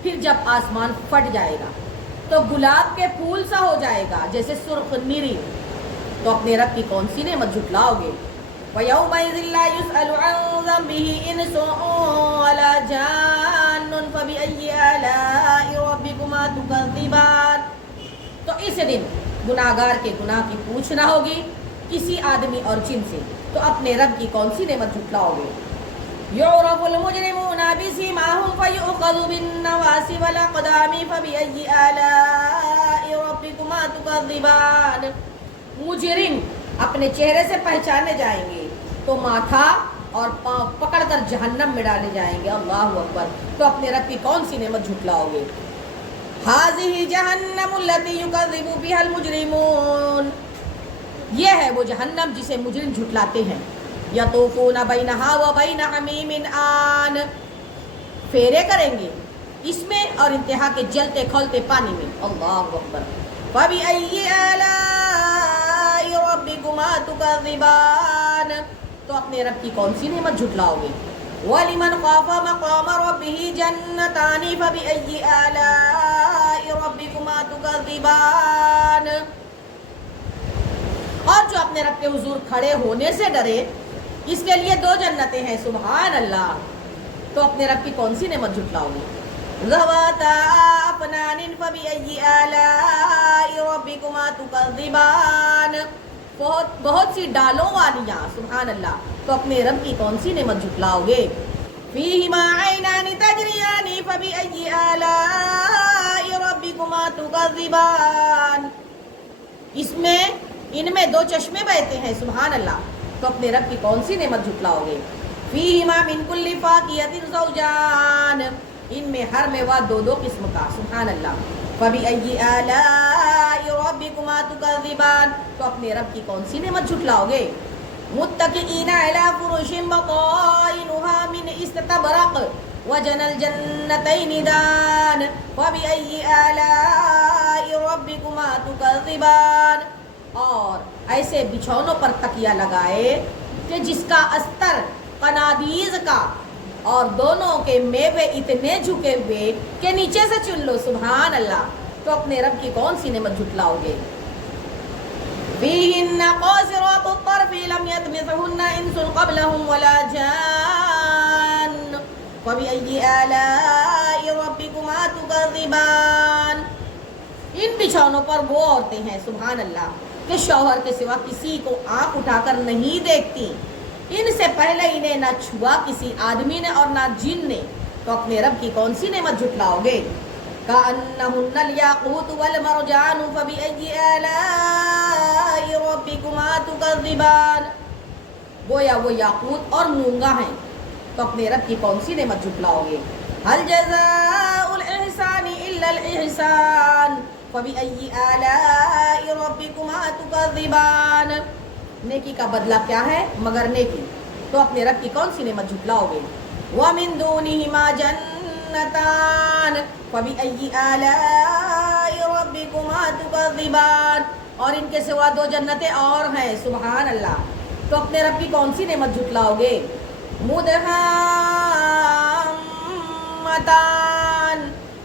پھر جب آسمان پھٹ جائے گا تو گلاب کے پھول سا ہو جائے گا جیسے سرخ نیری، تو اپنے رب کی کون سی نعمت جھٹلاؤ گے؟ وَيَوْمَئِذٍ لَا يُسْأَلُ عَنْ ذَنبِهِ إِنسٌ وَلَا جَانٌّ فَبِأَيِّ آلَاءِ رَبِّكُمَا تُكَذِّبَانِ. تو اس دن گناہگار کے گناہ کی پوچھ نہ ہوگی کسی آدمی اور جن سے، تو اپنے رب کی کون سی نعمت جھٹلاؤ گے؟ يُعْرَفُ الْمُجْرِمُونَ بِسِيمَاهُمْ فَيُؤْخَذُ بِالنَّوَاصِي وَالْأَقْدَامِ فَبِأَيِّ آلَاءِ رَبِّكُمَا تُكَذِّبَانِ. مجرم اپنے چہرے سے پہچانے جائیں گے تو ماتھا اور پاؤں پکڑ کر جہنم میں ڈالے جائیں گے. اللہ اکبر. تو اپنے رب کی کون سی نعمت جھٹلاؤ گے؟ هَذِهِ جَهَنَّمُ الَّتِي يُكَذِّبُ بِهَا الْمُجْرِمُونَ. یہ ہے وہ جہنم جسے مجرم جھٹلاتے ہیں. يَطُوفُونَ بَيْنَهَا وَبَيْنَ حَمِيمٍ آنٍ. پھیرے کریں گے اس میں اور انتہا کے جلتے کھولتے پانی میں. اللہ اکبر. فَبِأَيِّ آلَاءِ رَبِّكُمَا تُكَذِّبَانِ. تو اپنے رب کی کون سی نعمت جھٹلاؤ گے؟ وَلِمَنْ خَافَ مَقَامَ رَبِّهِ جَنَّتَانِ فَبِأَيِّ آلَاءِ رَبِّكُمَا تُكَذِّبَانِ. اور جو اپنے رب کے حضور کھڑے ہونے سے ڈرے اس کے لیے 2 جنتیں ہیں. سبحان اللہ. تو اپنے رب کی کون سی نعمت جھٹلاؤ گے؟ ذَوَاتَا أَفْنَانٍ فَبِأَيِّ آلَاءِ رَبِّكُمَا تُكَذِّبَانِ. بہت سی ڈالوں والیاں. سبحان اللہ. تو اپنے رب کی کون سی نعمت جھٹلاؤ گے؟ فِيهِمَا عَيْنَانِ تَجْرِيَانِ فَبِأَيِّ آلَاءِ رَبِّكُمَا تُكَذِّبَانِ. ان میں 2 چشمے بہتے ہیں. سبحان اللہ. تو اپنے رب کی کون سی نعمت جھٹلاؤ گے؟ فِيهِمَا مِن كُلِّ فَاكِهَةٍ زَوْجَانِ. ان میں ہر میوہ 2 قسم کا. سبحان اللہ. فَبِأَيِّ آلَاءِ رَبِّكُمَا تُكَذِّبَانِ. تو اپنے رب کی کون سی نعمت جھٹلاؤ گے؟ مُتَّكِئِينَ عَلَى فُرُشٍ بَطَائِنُهَا مِنْ إِسْتَبْرَقٍ وَجَنَى الْجَنَّتَيْنِ دَانٍ فَبِأَيِّ آلَاءِ رَبِّكُمَا تُكَذِّبَانِ. اور ایسے بچھونوں پر تکیہ لگائے کہ جس کا استر قنادیز کا اور دونوں کے میوے اتنے جھکے ہوئے کہ نیچے سے چن لو. سبحان اللہ. تو اپنے رب کی کون سی نعمت جھٹلاؤ گے؟ فِيهِنَّ قَاصِرَاتُ الطَّرْفِ لَمْ يَطْمِثْهُنَّ إِنسٌ قَبْلَهُمْ وَلَا جَانٌّ فَبِأَيِّ آلَاءِ رَبِّكُمَا تُكَذِّبَانِ. ان بچھونوں پر وہ عورتیں ہیں. سبحان اللہ. کہ شوہر کے سوا کسی کو آنکھ اٹھا کر نہیں دیکھتی. ان سے پہلے انہیں نہ چھوا کسی آدمی نے اور نہ جن نے. تو اپنے رب کی کون سی نعمت جھٹلاؤ گے؟ كَأَنَّهُنَّ الْيَاقُوتُ وَالْمَرْجَانُ فَبِأَيِّ آلَاءِ رَبِّكُمَا تُكَذِّبَانِ. گویا وہ یاقوت اور مونگا ہیں. تو اپنے رب کی کون سی نعمت جھٹلاؤ گے؟ هَلْ جَزَاءُ الْإِحْسَانِ إِلَّا الْإِحْسَانُ فَبِأَيِّ آلَاءِ رَبِّكُمَا تُكَذِّبَانِ. نیکی کا بدلہ کیا ہے مگر نیکی. تو اپنے رب کی کون سی نعمت جھٹلاؤ گے؟ وَمِن دُونِهِمَا جَنَّتَانِ فَبِأَيِّ آلَاءِ رَبِّكُمَا ربكما تكذبان، اور ان کے سوا دو جنتیں اور ہیں، سبحان اللہ، تو اپنے رب کی کون سی نعمت جھٹلاؤ گے؟ مدہامتان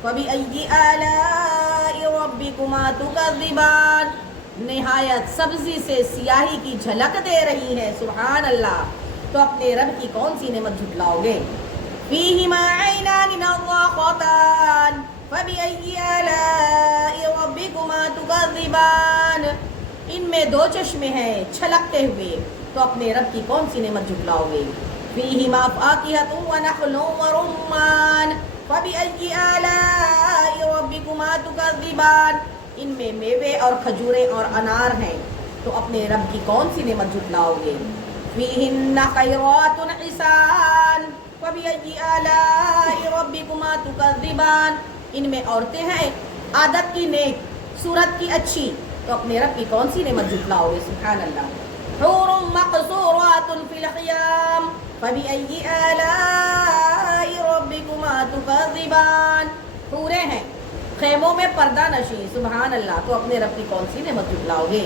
فبأي آلاء ربكما تكذبان، نہایت سبزی سے سیاہی کی جھلک دے رہی ہے، سبحان اللہ، تو اپنے رب کی کون سی نعمت جھٹلاؤ گے؟ فیہما عینان نضاختان فبأي آلاء ربكما تكذبان، ان میں دو چشمے ہیں چھلکتے ہوئے، تو اپنے رب کی کون سی نعمت جھٹلاؤ گے؟ فیہما فاکہۃ ونخل ورمان فبأي آلاء ربكما تكذبان، ان میں میوے اور کھجوریں اور انار ہیں، تو اپنے رب کی کون سی نعمت جھٹلاؤ گے؟ فیہن خیرات حسان فبأي آلاء ربكما تكذبان، ان میں عورتیں ہیں عادت کی نیک، صورت کی اچھی، تو اپنے رب کی کون سی نعمت جھٹلاؤ گے؟ سبحان اللہ۔ حور مقصورات فی الخیام فبأي آلاء ربكما تكذبان، حوریں ہیں خیموں میں پردہ نشیں، سبحان اللہ، تو اپنے رب کی کون سی نعمت جھٹلاؤ گے؟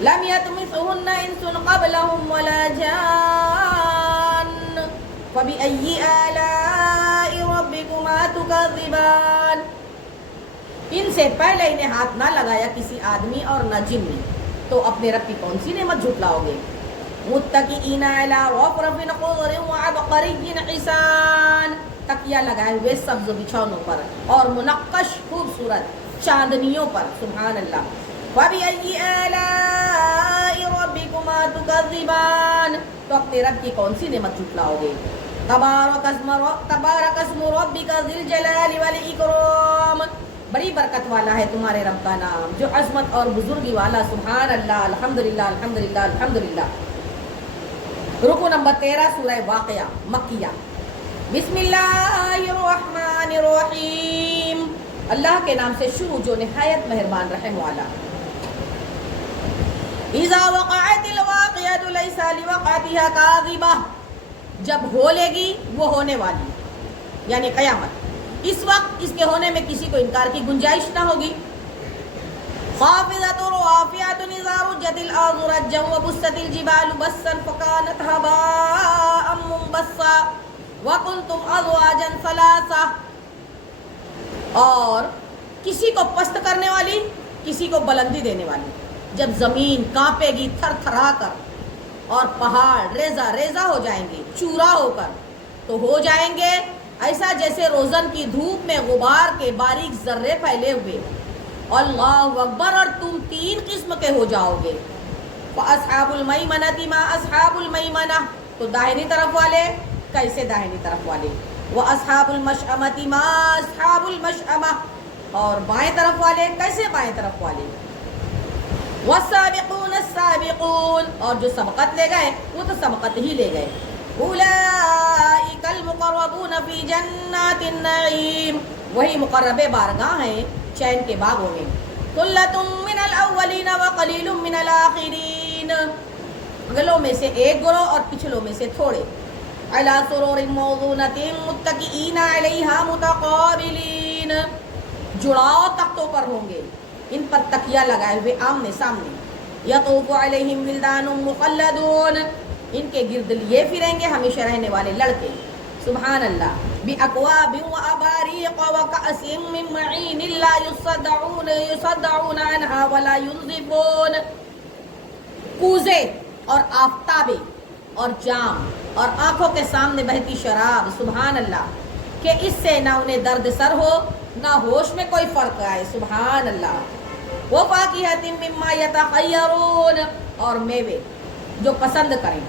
لم یطمثہن انس قبلہم ولا جان فبأي آلاء ربكما تكذبان، ان سے پہلے انہیں ہاتھ نہ لگایا کسی آدمی اور نہ جن نے، تو اپنے رب کی کون سی نعمت جھٹلاؤ گے؟ متکئین علی رفرف خضر وعبقری حسان، تکیہ لگائے ہوئے سبز بچھونوں پر اور منقش خوبصورت چاندنیوں پر، سبحان اللہ۔ فبأي آلاء ربكما تكذبان، تو اپنے رب کی کون سی نعمت جھٹلاؤ گے؟ تبارک اسم ربک ذی الجلال والاکرام، بڑی برکت والا ہے تمہارے رب کا نام جو عظمت اور بزرگی والا، سبحان اللہ، الحمدللہ الحمدللہ الحمدللہ۔ رکو نمبر 13 سورہ واقعہ مکیہ۔ بسم اللہ الرحمن الرحیم، اللہ کے نام سے شروع جو نہایت مہربان رحم والا۔ اذا وقعت الواقعۃ لیس لوقعتها کاذبہ، جب ہو لے گی وہ ہونے والی یعنی قیامت، اس وقت اس کے ہونے میں کسی کو انکار کی گنجائش نہ ہوگی۔ خافضۃ رافعۃ اذا رجت الارض رجا وبست الجبال بسا فكانت هباء منبثا وکنتم ازواجا ثلاثا، اور کسی کو پست کرنے والی کسی کو بلندی دینے والی، جب زمین کانپے گی تھر تھرا کر اور پہاڑ ریزہ ریزہ ہو جائیں گے چورا ہو کر، تو ہو جائیں گے ایسا جیسے روزن کی دھوپ میں غبار کے باریک ذرے پھیلے ہوئے، اللہ اکبر، اور تم 3 قسم کے ہو جاؤ گے۔ فاصحاب المیمنۃ ما اصحاب المیمنہ، تو داہنی طرف والے کیسے داہنی طرف والے، واصحاب المشأمۃ ما اصحاب المشأمہ، اور بائیں طرف والے کیسے بائیں طرف والے۔ والسابقون السابقون، اور جو سبقت لے گئے وہ تو سبقت ہی لے گئے۔ اولئک المقربون فی جنات النعیم، وہی مقرب بارگاہ ہیں چین کے باغوں میں۔ ثلۃ من الاولین وقلیل من الاخرین، اگلوں میں سے ایک گروہ اور پچھلوں میں سے تھوڑے۔ علی سرور موضونۃ متکئین علیہا متقابلین، جڑاؤ تختوں پر ہوں گے، ان پر تکیہ لگائے ہوئے آمنے سامنے۔ یطوف علیہم ولدان مخلدون، ان کے گرد لیے پھریں گے ہمیشہ رہنے والے لڑکے، سبحان اللہ۔ بأکواب وأباریق وکأس من معین لا یصدعون عنہا ولا ینزفون، کوزے اور آفتابے اور جام اور آنکھوں کے سامنے بہتی شراب، سبحان اللہ، کہ اس سے نہ انہیں درد سر ہو نہ ہوش میں کوئی فرق آئے، سبحان اللہ۔ وفاکہۃ مما یتخیرون، اور میوے جو پسند کریں۔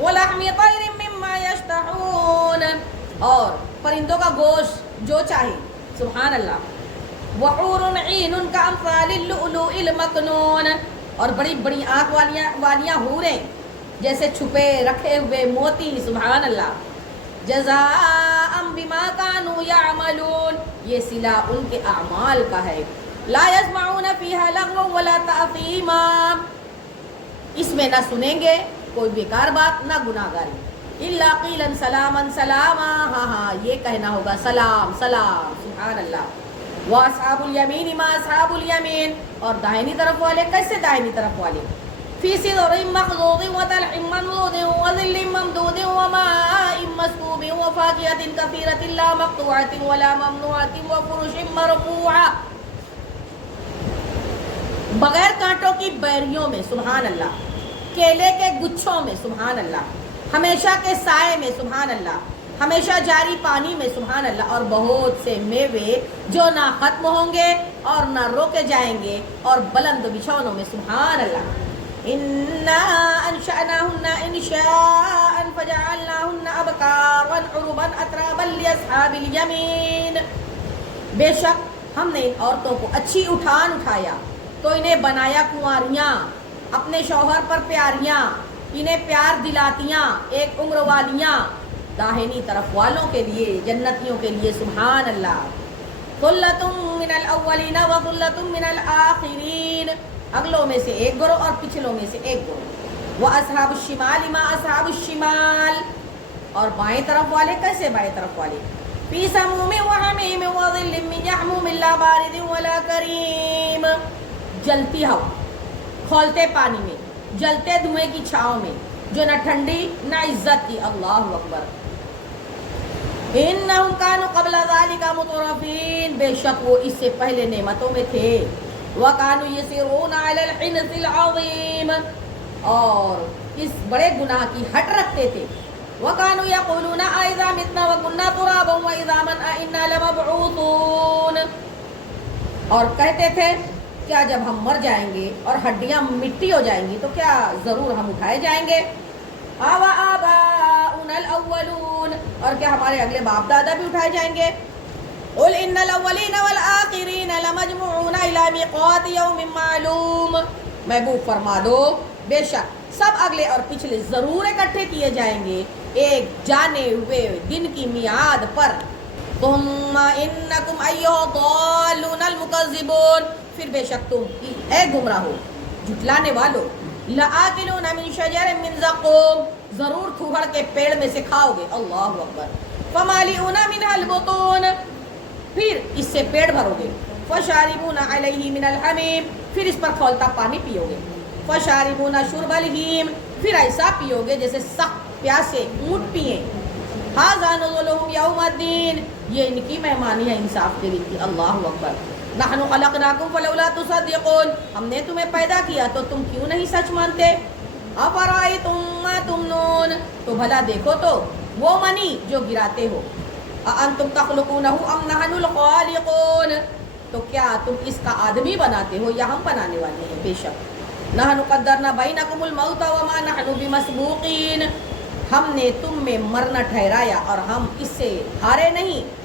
ولحم طیر مما یشتہون، اور پرندوں کا گوشت جو چاہے، سبحان اللہ۔ وحور عین کامثال اللؤلؤ المکنون، اور بڑی بڑی آنکھ والیاں حوریں جیسے چھپے رکھے ہوئے موتی، سبحان اللہ۔ جزاء بما كانوا يعملون، یہ صلہ ان کے اعمال کا ہے۔ لا يسمعون فيها لغوا ولا تأثیما، اس میں نہ سنیں گے کوئی بیکار بات نہ گناہ گاری۔ الا قیلا سلاما سلاما، ہاں ہاں یہ کہنا ہوگا سلام سلام، سبحان اللہ۔ وَأَصْحَابُ الْيَمِينِ مَا أَصْحَابُ الْيَمِينِ، اور دائنی طرف والے کیسے دائنی طرف والے؟ فِي سِدْرٍ مَّخْضُودٍ وَطَلْحٍ مَّنضُودٍ وَظِلٍّ مَّمْدُودٍ وَمَاءٍ مَّسْكُوبٍ وَفَاكِهَةٍ كَثِيرَةٍ لَّا مَقْطُوعَةٍ وَلَا مَمْنُوعَةٍ وَفُرُشٍ مَّرْفُوعَةٍ، بغیر کانٹوں کی بیریوں میں سبحان اللہ، کیلے کے گچھوں میں سبحان اللہ، ہمیشہ کے سائے میں سبحان اللہ، ہمیشہ جاری پانی میں سبحان اللہ، اور بہت سے میوے جو نہ ختم ہوں گے اور نہ روکے جائیں گے، اور بلند بچھونوں میں سبحان اللہ۔ اِنَّا أَنشَأْنَاهُنَّ إِنشَاءً فَجَعَلْنَاهُنَّ أَبْكَارًا عُرُبًا أَتْرَابًا لِأَصْحَابِ الْيَمِينِ، بے شک ہم نے ان عورتوں کو اچھی اٹھایا تو انہیں بنایا کنواریاں، اپنے شوہر پر پیاریاں، انہیں پیار دلاتیاں، ایک عمر والیاں، داہنی طرف والوں کے لیے، جنتیوں کے لیے سبحان اللہ۔ ثُلَّةٌ مِّنَ الْأَوَّلِينَ وَثُلَّةٌ مِّنَ الْآخِرِينَ، اگلوں میں سے ایک گروہ اور پچھلوں میں سے ایک گروہ۔ وَأَصْحَابُ الشِّمَالِ مَا أَصْحَابُ الشِّمَالِ، اور بائیں طرف والے کیسے بائیں طرف والے؟ فِي سَمُومٍ وَحَمِيمٍ وَظِلٍّ مِّن يَحْمُومٍ لَّا بَارِدٍ وَلَا كَرِيمٍ، جلتی ہوا، کھولتے پانی میں، جلتے دھوئیں کی چھاؤں میں، جو نہ ٹھنڈی نہ عزت کی، اللہ اکبر۔ انہم کانوا قبل ذالک مترفین، بے شک وہ اس سے پہلے نعمتوں میں تھے، وکانوا یصرون علی الحنث العظیم، اور اس بڑے گناہ کی ہٹ رکھتے تھے، وکانوا یقولون اذا متنا وکنا ترابا واذاما انا لمبعوثون، اور کہتے تھے کیا جب ہم مر جائیں گے اور ہڈیاں مٹی ہو جائیں گی تو کیا ضرور ہم اٹھائے جائیں گے؟ آباؤنا الاولون، اور کیا ہمارے اگلے باپ دادا بھی اٹھائے جائیں گے؟ قل ان الاولین والآخرین لمجموعون الی میقات یوم معلوم، محبوب فرما دو بے شک سب اگلے اور پچھلے ضرور اکٹھے کیے جائیں گے ایک جانے ہوئے دن کی میعاد پر۔ ثم انکم ایھا الضالون المکذبون، پھر بے شک تم اے گمراہ ہو جھٹلانے والو، لآکلون من شجر من زقوم، ضرور تھوہڑ کے پیڑ میں سے کھاؤ گے، اللہ اکبر، فمالئون منها البطون، پھر اس سے پیٹ بھرو گے، فشاربون علیہ من الحمیم، پھر اس پر کھولتا پانی پیو گے، فشاربون شرب الہیم، پھر ایسا پیو گے جیسے سخت پیاسے اونٹ پیئیں، ھذا نزلهم یوم الدین، یہ ان کی مہمانی ہے انصاف کے دن کی، اللہ اکبر۔ نحن خلقناکم فلولا تصدقون، ہم نے تمہیں پیدا کیا تو تم کیوں نہیں سچ مانتے؟ افرأیتم ما تمنون، تو بھلا دیکھو تو وہ منی جو گراتے ہو، اانتم تخلقونہ ام نحن الخالقون، تو کیا تم اس کا آدمی بناتے ہو یا ہم بنانے والے ہیں؟ بے شک نحن قدرنا بینکم الموت وما نحن بمسبوقین، ہم نے تم میں مرنا ٹھہرایا اور ہم اس سے ہارے نہیں،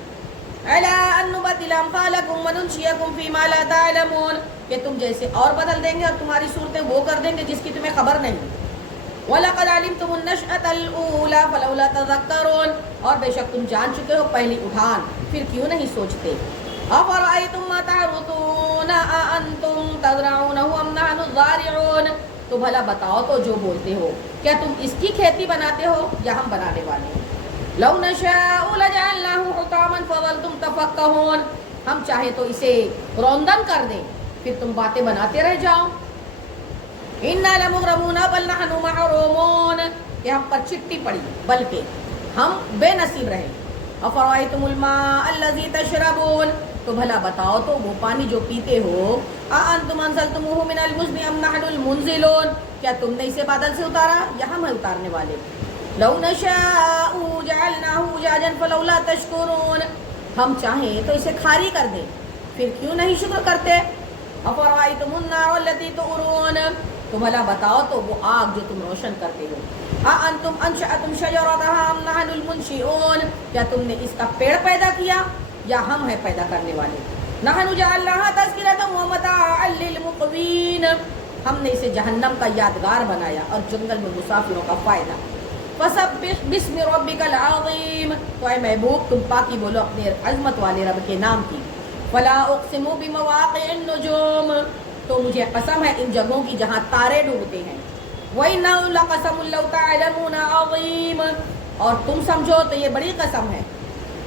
علی ان نبدل امثالکم وننشئکم فیما لا تعلمون، کہ تم جیسے اور بدل دیں گے اور تمہاری صورتیں وہ کر دیں گے جس کی تمہیں خبر نہیں۔ وَلَقَدْ عَلِمْتُمُ النَّشْأَةَ الْأُولَىٰ فَلَوْلَا تَذَكَّرُونَ، اور بے شک تم جان چکے ہو پہلی اٹھان، پھر کیوں نہیں سوچتے؟ أَفَرَأَيْتُم مَّا تَحْرُثُونَ أَأَنتُمْ تَزْرَعُونَهُ أَمْ نَحْنُ الزَّارِعُونَ، تو بھلا بتاؤ تو جو بولتے ہو کیا تم اس کی کھیتی بناتے ہو یا ہم بنانے والے ہیں؟ لَوْ نَشَاءُ لَجَعَلْنَاهُ حُطَامًا فَظَلْتُمْ تَفَكَّهُونَ، ہم چاہیں تو اسے روندن کر دیں پھر تم باتیں بناتے رہ جاؤ۔ اِنَّا لَمُغْرَمُونَ بَلْ نَحْنُ مَحْرُومُونَ، کہ ہم پر چٹی پڑی بلکہ ہم بے نصیب رہے۔ أَفَرَأَيْتُمُ الْمَاءَ الَّذِي تَشْرَبُونَ، تو بھلا بتاؤ تو وہ پانی جو پیتے ہو، أَأَنتُمْ أَنزَلْتُمُوهُ مِنَ الْمُزْنِ أَمْ نَحْنُ الْمُنزِلُونَ، کیا تم نے اسے بادل سے اتارا یا ہم ہیں اتارنے والے؟ لَوْ نَشَاءُ جَعَلْنَاهُ أُجَاجًا فَلَوْلَا تَشْكُرُونَ، ہم چاہیں تو اسے کھاری کر دیں پھر کیوں نہیں شکر کرتے؟ أَفَرَأَيْتُمُ النَّارَ الَّتِي تُؤْرُونَ، تو بھلا بتاؤ تو وہ آگ جو تم روشن کرتے ہو، أَأَنتُمْ أَنشَأْتُمْ شَجَرَتَهَا أَمْ نَحْنُ الْمُنشِئُونَ، کیا تم نے اس کا پیڑ پیدا کیا یا ہم ہیں پیدا کرنے والے؟ نَحْنُ جَعَلْنَاهَا تَذْكِرَةً وَمَتَاعًا لِّلْمُقْوِينَ، ہم نے اسے جہنم کا یادگار بنایا اور جنگل میں مسافروں کا فائدہ۔ فَسَبِّحْ بِاسْمِ رَبِّكَ الْعَظِيمِ، تو اے محبوب تم پاکی بولو اپنے عظمت والے رب کے نام کی۔ فَلَا أُقْسِمُ بِمَوَاقِعِ النُّجُومِ، تو مجھے قسم ہے ان جگہوں کی جہاں تارے ڈوبتے ہیں۔ وَإِنَّهُ لَقَسَمٌ لَوْ تَعْلَمُونَ عَظِيمٌ، اور تم سمجھو تو یہ بڑی قسم ہے۔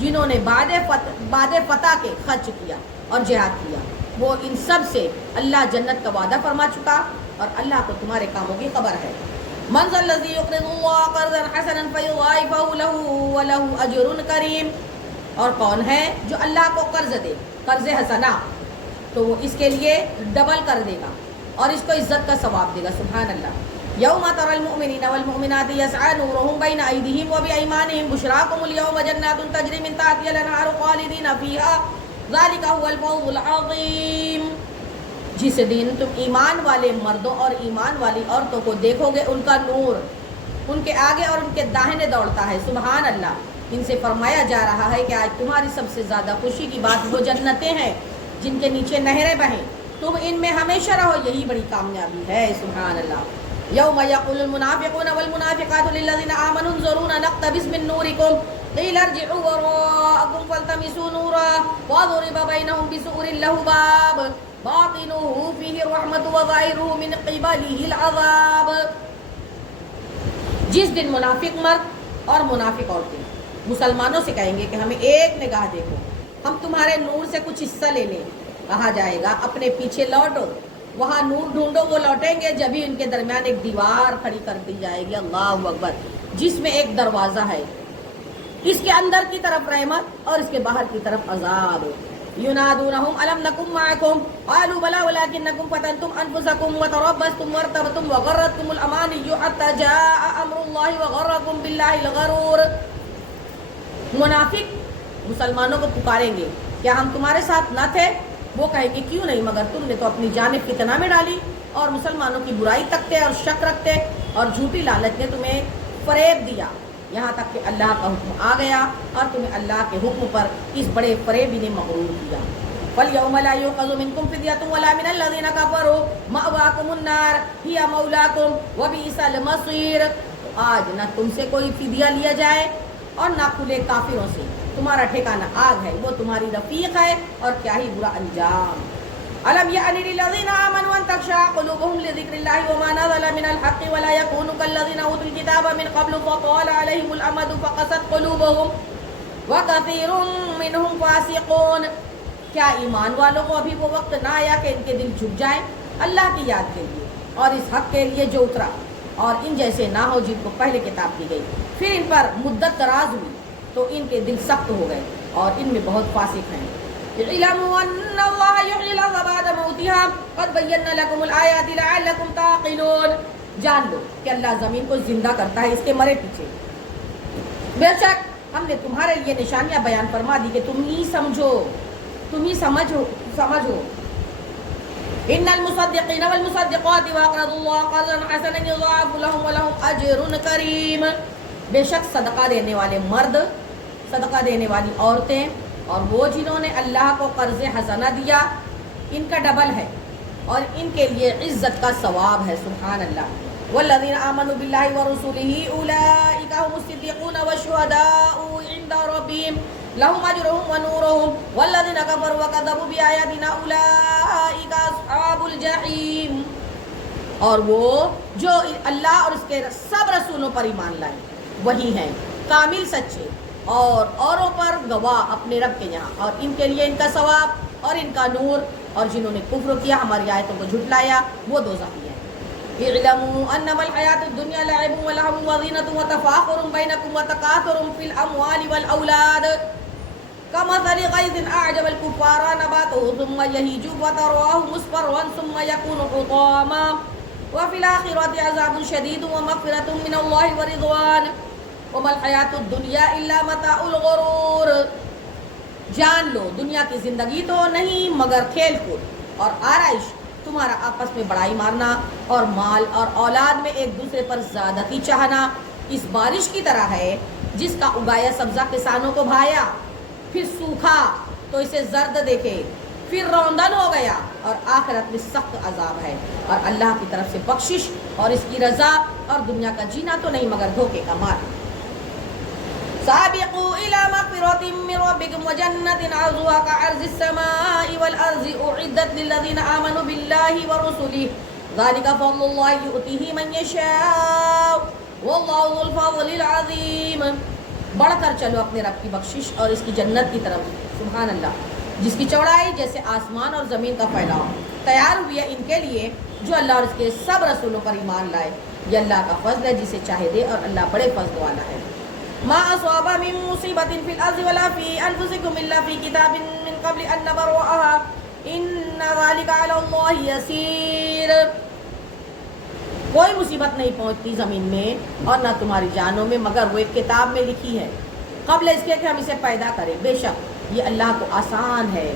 جنہوں نے بعد فتح کے خرچ کیا اور جہاد کیا، وہ ان سب سے اللہ جنت کا وعدہ فرما چکا اور اللہ کو تمہارے کاموں کی خبر ہے۔ من ذا الذی یقرض اللہ قرضا حسنا فیضاعفہ لہ ولہ اجر کریم، اور کون ہے جو اللہ کو قرض دے، قرض حسنا، تو وہ اس کے لیے ڈبل کر دے گا اور اس کو عزت کا ثواب دے گا۔ سبحان اللہ۔ یوم تری المؤمنین والمؤمنات یسعی نورهم بین ایدیہم وبایمانہم بشراکم اليوم جنات تجری من تحتہا الانہار خالدین فیہا ذالک هو الفوز العظیم۔ جس دن تم ایمان والے مردوں اور ایمان والی عورتوں کو دیکھو گے، ان کا نور ان کے آگے اور ان کے داہنے دوڑتا ہے۔ سبحان اللہ۔ ان سے فرمایا جا رہا ہے کہ آج تمہاری سب سے زیادہ خوشی کی بات وہ جنتیں ہیں جن کے نیچے نہریں بہیں، تم ان میں ہمیشہ رہو، یہی بڑی کامیابی ہے۔ سبحان اللہ۔ یوم یقول المنافقون والمنافقات للذین آمنوا انظرونا نقتبس من نورکم قیل ارجعوا وراءکم فالتمسوا نورا وضرب بینہم بسور لہ باب باطنہ فیہ الرحمۃ وظاہرہ من قبلہ العذاب۔ جس دن منافق مرد اور منافق عورتیں مسلمانوں سے کہیں گے کہ ہمیں ایک نگاہ دیکھو، ہم تمہارے نور سے کچھ حصہ لے لیں، کہا جائے گا اپنے پیچھے لوٹو، وہاں نور ڈھونڈو، وہ لوٹیں گے جبھی ان کے درمیان ایک دیوار کھڑی کر دی جائے گی، اللہ اکبر، جس میں ایک دروازہ ہے، اس کے اندر کی طرف رحمت اور اس کے باہر کی طرف عذاب۔ ینادونہم الم نکن معکم قالوا بلی ولکنکم فتنتم انفسکم وتربصتم وارتبتم وغرتکم الامانی حتی جاء امر اللہ وغرکم باللہ الغرور۔ منافق مسلمانوں کو پکاریں گے، کیا ہم تمہارے ساتھ نہ تھے؟ وہ کہیں گے کیوں نہیں، مگر تم نے تو اپنی جان فتنہ میں ڈالی اور مسلمانوں کی برائی تکتے اور شک رکھتے اور جھوٹی لالچ نے تمہیں فریب دیا، یہاں تک کہ اللہ کا حکم آ گیا اور تمہیں اللہ کے حکم پر اس بڑے فریبی نے مغرور کیا۔ فَالْيَوْمَ لَا يُؤْخَذُ مِنْكُمْ فِدْيَةٌ وَلَا مِنَ الَّذِينَ كَفَرُوا مَأْوَاكُمُ النَّارُ هِيَ مَوْلَاكُمْ وَبِئْسَ الْمَصِيرُ۔ آج نہ تم سے کوئی فدیہ لیا جائے اور نہ کھلے کافروں سے، تمہارا ٹھکانہ آگ ہے، وہ تمہاری رفیق ہے اور کیا ہی برا انجام۔ أَلَمْ يَأْنِ لِلَّذِينَ آمَنُوا أَن تَخْشَعَ قُلُوبُهُمْ لِذِكْرِ اللَّهِ وَمَا نَزَلَ مِنَ الْحَقِّ وَلَا يَكُونُوا كَالَّذِينَ أُوتُوا الْكِتَابَ مِنْ قَبْلُ فَطَالَ عَلَيْهِمُ الْأَمَدُ فَقَسَتْ قُلُوبُهُمْ وَكَثِيرٌ مِّنْهُمْ فَاسِقُونَ۔ کیا ایمان والوں کو ابھی وہ وقت نہ آیا کہ ان کے دل جھک جائیں اللہ کی یاد کے لیے اور اس حق کے لیے جو اترا، اور ان جیسے نہ ہو جن کو پہلے کتاب دی گئی، پھر ان پر مدت دراز ہوئی تو ان کے دل سخت ہو گئے اور ان میں بہت فاسق ہیں۔ اعلموا ان اللہ یحیی الارض بعد موتها قد بینا لکم الآیات لعلکم تعقلون۔ جان لو کہ اللہ زمین کو زندہ کرتا ہے اس کے مرے پیچھے، بے شک ہم نے تمہارے لیے نشانیاں بیان فرما دی کہ تم ہی سمجھو، تم ہی سمجھو۔ ان المصدقین والمصدقات واقرضوا اللہ قرضا حسنا یضاعف لهم ولهم اجر کریم۔ بے شک صدقہ دینے والے مرد، صدقہ دینے والی عورتیں اور وہ جنہوں نے اللہ کو قرض حسنہ دیا، ان کا ڈبل ہے اور ان کے لیے عزت کا ثواب ہے۔ سبحان اللہ۔ والذین آمنوا باللہ ورسولہ اولئک هم الصدیقون والشہداء عند ربہم لهم اجرهم ونورهم والذین کفروا وکذبوا بآیاتنا اولئک اصحاب الجحیم۔ اور وہ جو اللہ اور اس کے سب رسولوں پر ایمان لائے وہی ہیں کامل سچے اور اوروں پر گواہ اپنے رب کے یہاں، اور ان کے لیے ان کا ثواب اور ان کا نور، اور جنہوں نے کفر کیا ہماری آیتوں کو جھٹلایا وہ دوزخی ہیں۔ اعلموا انما الحیاۃ الدنیا لعب ولہو وزینۃ وتفاخر بینکم وتکاثر فی الاموال والاولاد کمثل غیث اعجب الکفار نباتہ ثم یہیج فتراه مصفرا ثم یکون حطاما وفی الآخرۃ عذاب شدید ومغفرۃ من اللہ ورضوان وما الحیاۃ الدنیا الا متاع الغرور۔ جان لو دنیا کی زندگی تو نہیں مگر کھیل کود اور آرائش، تمہارا آپس میں بڑائی مارنا اور مال اور اولاد میں ایک دوسرے پر زیادتی چاہنا اس بارش کی طرح ہے جس کا اگایا سبزہ کسانوں کو بھایا، پھر سوکھا تو اسے زرد دیکھے، پھر روندن ہو گیا، اور آخرت میں سخت عذاب ہے، اور اللہ کی طرف سے بخشش اور اس کی رضا، اور دنیا کا جینا تو نہیں مگر دھوکے کا مال۔ سابقوا إلى مغفرة من ربكم وجنة عرضها كعرض السماء والأرض أعدت للذين آمنوا بالله ورسله ذلك فضل الله يؤتيه من يشاء والله ذو الفضل العظيم۔ بڑھ کر چلو اپنے رب کی بخشش اور اس کی جنت کی طرف، سبحان اللہ، جس کی چوڑائی جیسے آسمان اور زمین کا پھیلاؤ، تیار ہوئی ہے ان کے لیے جو اللہ اور اس کے سب رسولوں پر ایمان لائے۔ یہ اللہ کا فضل ہے جسے چاہے دے، اور اللہ بڑے فضل والا ہے۔ ما اصاب من مصیبت فی الارض ولا فی انفسکم الا فی کتاب من قبل ان نبرأها ان ذلک علی اللہ یسیر۔ کوئی مصیبت نہیں پہنچتی زمین میں اور نہ تمہاری جانوں میں مگر وہ ایک کتاب میں لکھی ہے قبل اس کے کہ ہم اسے پیدا کریں، بے شک یہ اللہ کو آسان ہے۔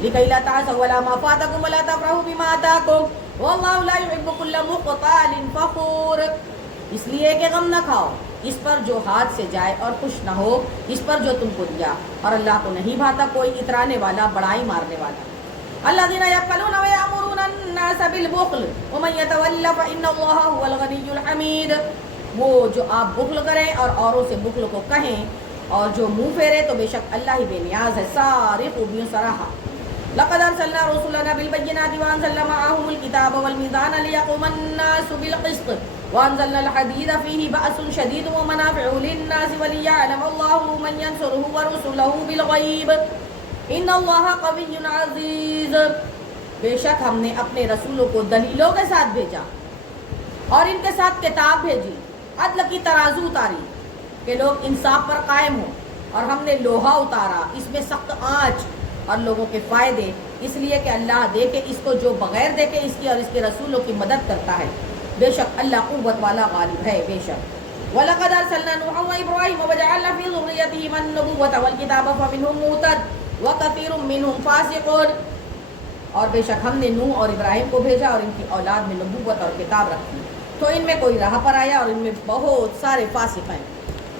لِكَيْ لَا تَعْسَوْا عَلَىٰ مَا فَاتَكُمْ وَلَا تَفْرَحُوا بِمَا آتَاكُمْ وَاللَّهُ لَا يُحِبُّ كُلَّ مُخْتَالٍ فَخُورٍ۔ اس لیے کہ غم نہ کھاؤ اس پر جو ہاتھ سے جائے اور خوش نہ ہو اس پر جو تم کو دیا، اور اللہ کو نہیں بھاتا کوئی اترانے والا، بڑائی مارنے والا۔ الذين يبخلون ويأمرون الناس بالبخل ومن يتول فإن الله هو الغني الحميد۔ وہ جو آپ بخل کریں اور اوروں سے بخل کو کہیں اور جو منہ پھیرے تو بے شک اللہ ہی بے نیاز ہے، ساری خوبیوں سراہا۔ لقد ارسلنا رسلنا بالبينات وانزلنا معهم الكتاب والميزان ليقوم الناس بالقسط وانزلنا الحديد فيه بأس شديد ومنافع للناس وليعلم الله من ينصره ورسله بالغيب ان اللہ قوی عزیز۔ بے شک ہم نے اپنے رسولوں کو دلیلوں کے ساتھ بھیجا اور ان کے ساتھ کتاب بھیجی، عدل کی ترازو اتاری کہ لوگ انصاف پر قائم ہوں، اور ہم نے لوہا اتارا اس میں سخت آنچ اور لوگوں کے فائدے، اس لیے کہ اللہ دیکھے اس کو جو بغیر دیکھے اس کی اور اس کے رسولوں کی مدد کرتا ہے۔ بے شک اللہ قوت والا غالب ہے۔ بے شک وَلَقَدْ أَرْسَلْنَا نُوحًا وَإِبْرَاهِيمَ وَجَعَلْنَا فِي ذُرِّيَّتِهِمَا النُّبُوَّةَ وَالْكِتَابَ فَمِنْهُم مُهْتَدٍ وَكَثِيرٌ مِّنْهُمْ فَاسِقُونَ۔ اور بے شک ہم نے نوح اور ابراہیم کو بھیجا اور ان کی اولاد میں نبوت اور کتاب رکھی، تو ان میں کوئی راہ پر آیا اور ان میں بہت سارے فاسق ہیں۔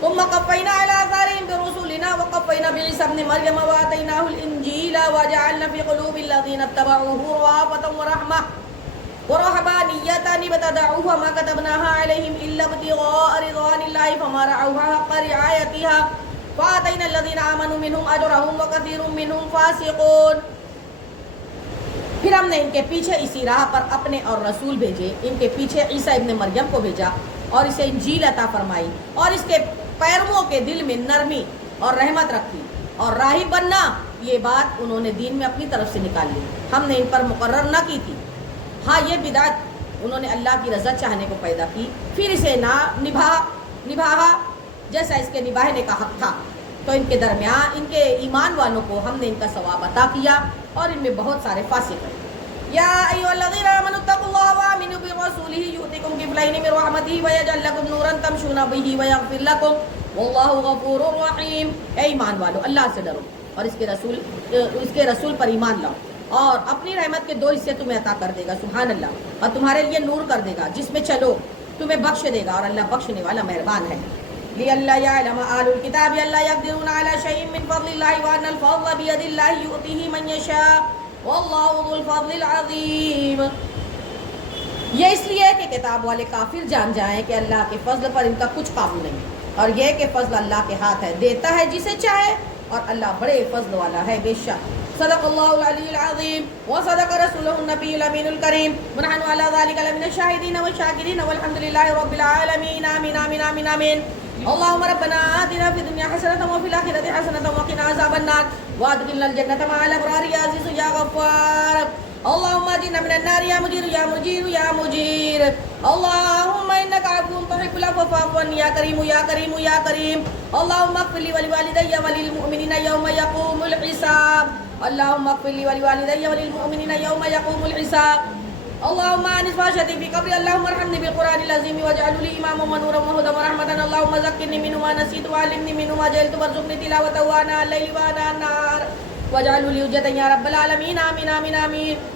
ثم قفينا على آثارهم برسلنا وقفينا بعيسى ابن مريم وآتيناه الإنجيل وجعلنا في قلوب الذين اتبعوه رأفة ورهبانية ابتدعوها ما كتبناها عليهم إلا ابتغاء رضوان الله فما رعوها حق رعايتها فآتينا الذين آمنوا منهم أجرهم وكثير منهم فاسقون۔ پھر ہم نے ان کے پیچھے اسی راہ پر اپنے اور رسول بھیجے، ان کے پیچھے عیسیٰ ابن مریم کو بھیجا اور اسے انجیل عطا فرمائی اور اس کے پیرووں کے دل میں نرمی اور رحمت رکھی، اور راہب بننا یہ بات انہوں نے دین میں اپنی طرف سے نکال لی، ہم نے ان پر مقرر نہ کی تھی۔ ہاں یہ بدعت انہوں نے اللہ کی رضا چاہنے کو پیدا کی، پھر اسے نہ نبھایا جیسا اس کے نبھانے کا حق تھا، تو ان کے درمیان ان کے ایمان والوں کو ہم نے ان کا ثواب عطا کیا اور ان میں بہت سارے فاسق ہیں۔ یا ایھا الذین آمنوا اتقوا اللہ وآمنوا برسولہ یؤتکم کفلین من رحمتہ ویجعل لکم نورا تمشون بہ ویغفر لکم واللہ غفور رحیم۔ اے ایمان والو اللہ سے ڈرو اور اس کے رسول پر ایمان لاؤ، اور اپنی رحمت کے 2 حصے تمہیں عطا کر دے گا، سبحان اللہ، اور تمہارے لیے نور کر دے گا جس میں چلو، تمہیں بخش دے گا، اور اللہ بخشنے والا مہربان ہے۔ لِأَلَّا يَعْلَمَ أَهْلُ الْكِتَابِ أَلَّا يَقْدِرُونَ عَلَىٰ شَيْءٍ مِّن فَضْلِ اللَّهِ وَأَنَّ الْفَضْلَ بِيَدِ اللَّهِ يُؤْتِيهِ مَن يَشَاءُ وَاللَّهُ ذُو الْفَضْلِ الْعَظِيمِ۔ یہ اس لیے کہ کتاب والے کافر جان جائیں کہ اللہ کے فضل پر ان کا کچھ قابو نہیں، اور یہ کہ فضل اللہ کے ہاتھ ہے، دیتا ہے جسے چاہے، اور اللہ بڑے فضل والا ہے۔ بے شک صدق اللہ العلی العظیم وصدق رسولہ النبی الامین الکریم ونحن علی ذلک لمن الشاہدین والشاکرین والحمد للہ رب العالمین۔ آمین آمین آمین آمین۔ اللهم ربنا آتنا في الدنيا حسنة وفي الآخرة حسنة وقنا عذاب النار وادخلنا الجنة مع الأبرار يا عزيز يا غفار۔ اللهم اجرنا من النار يا مجير يا مجير يا مجير۔ اللهم إنك عفو تحب العفو فاعف عني يا كريم يا كريم يا كريم۔ اللهم اغفر لي ولوالدي وللمؤمنين يوم يقوم الحساب۔ اللهم اغفر لي ولوالدي وللمؤمنين يوم يقوم الحساب۔ اللهم انس فاشتي في قبري، اللهم ارحمني بالقران العظيم واجعله لي اماما ونورا وهدى ورحمة، اللهم ذكرني منه ما نسيت وعلمني منه ما جهلت وارزقني تلاوته آناء الليل وآناء النهار واجعله لي حجة يا رب العالمين۔ آمين آمين آمين۔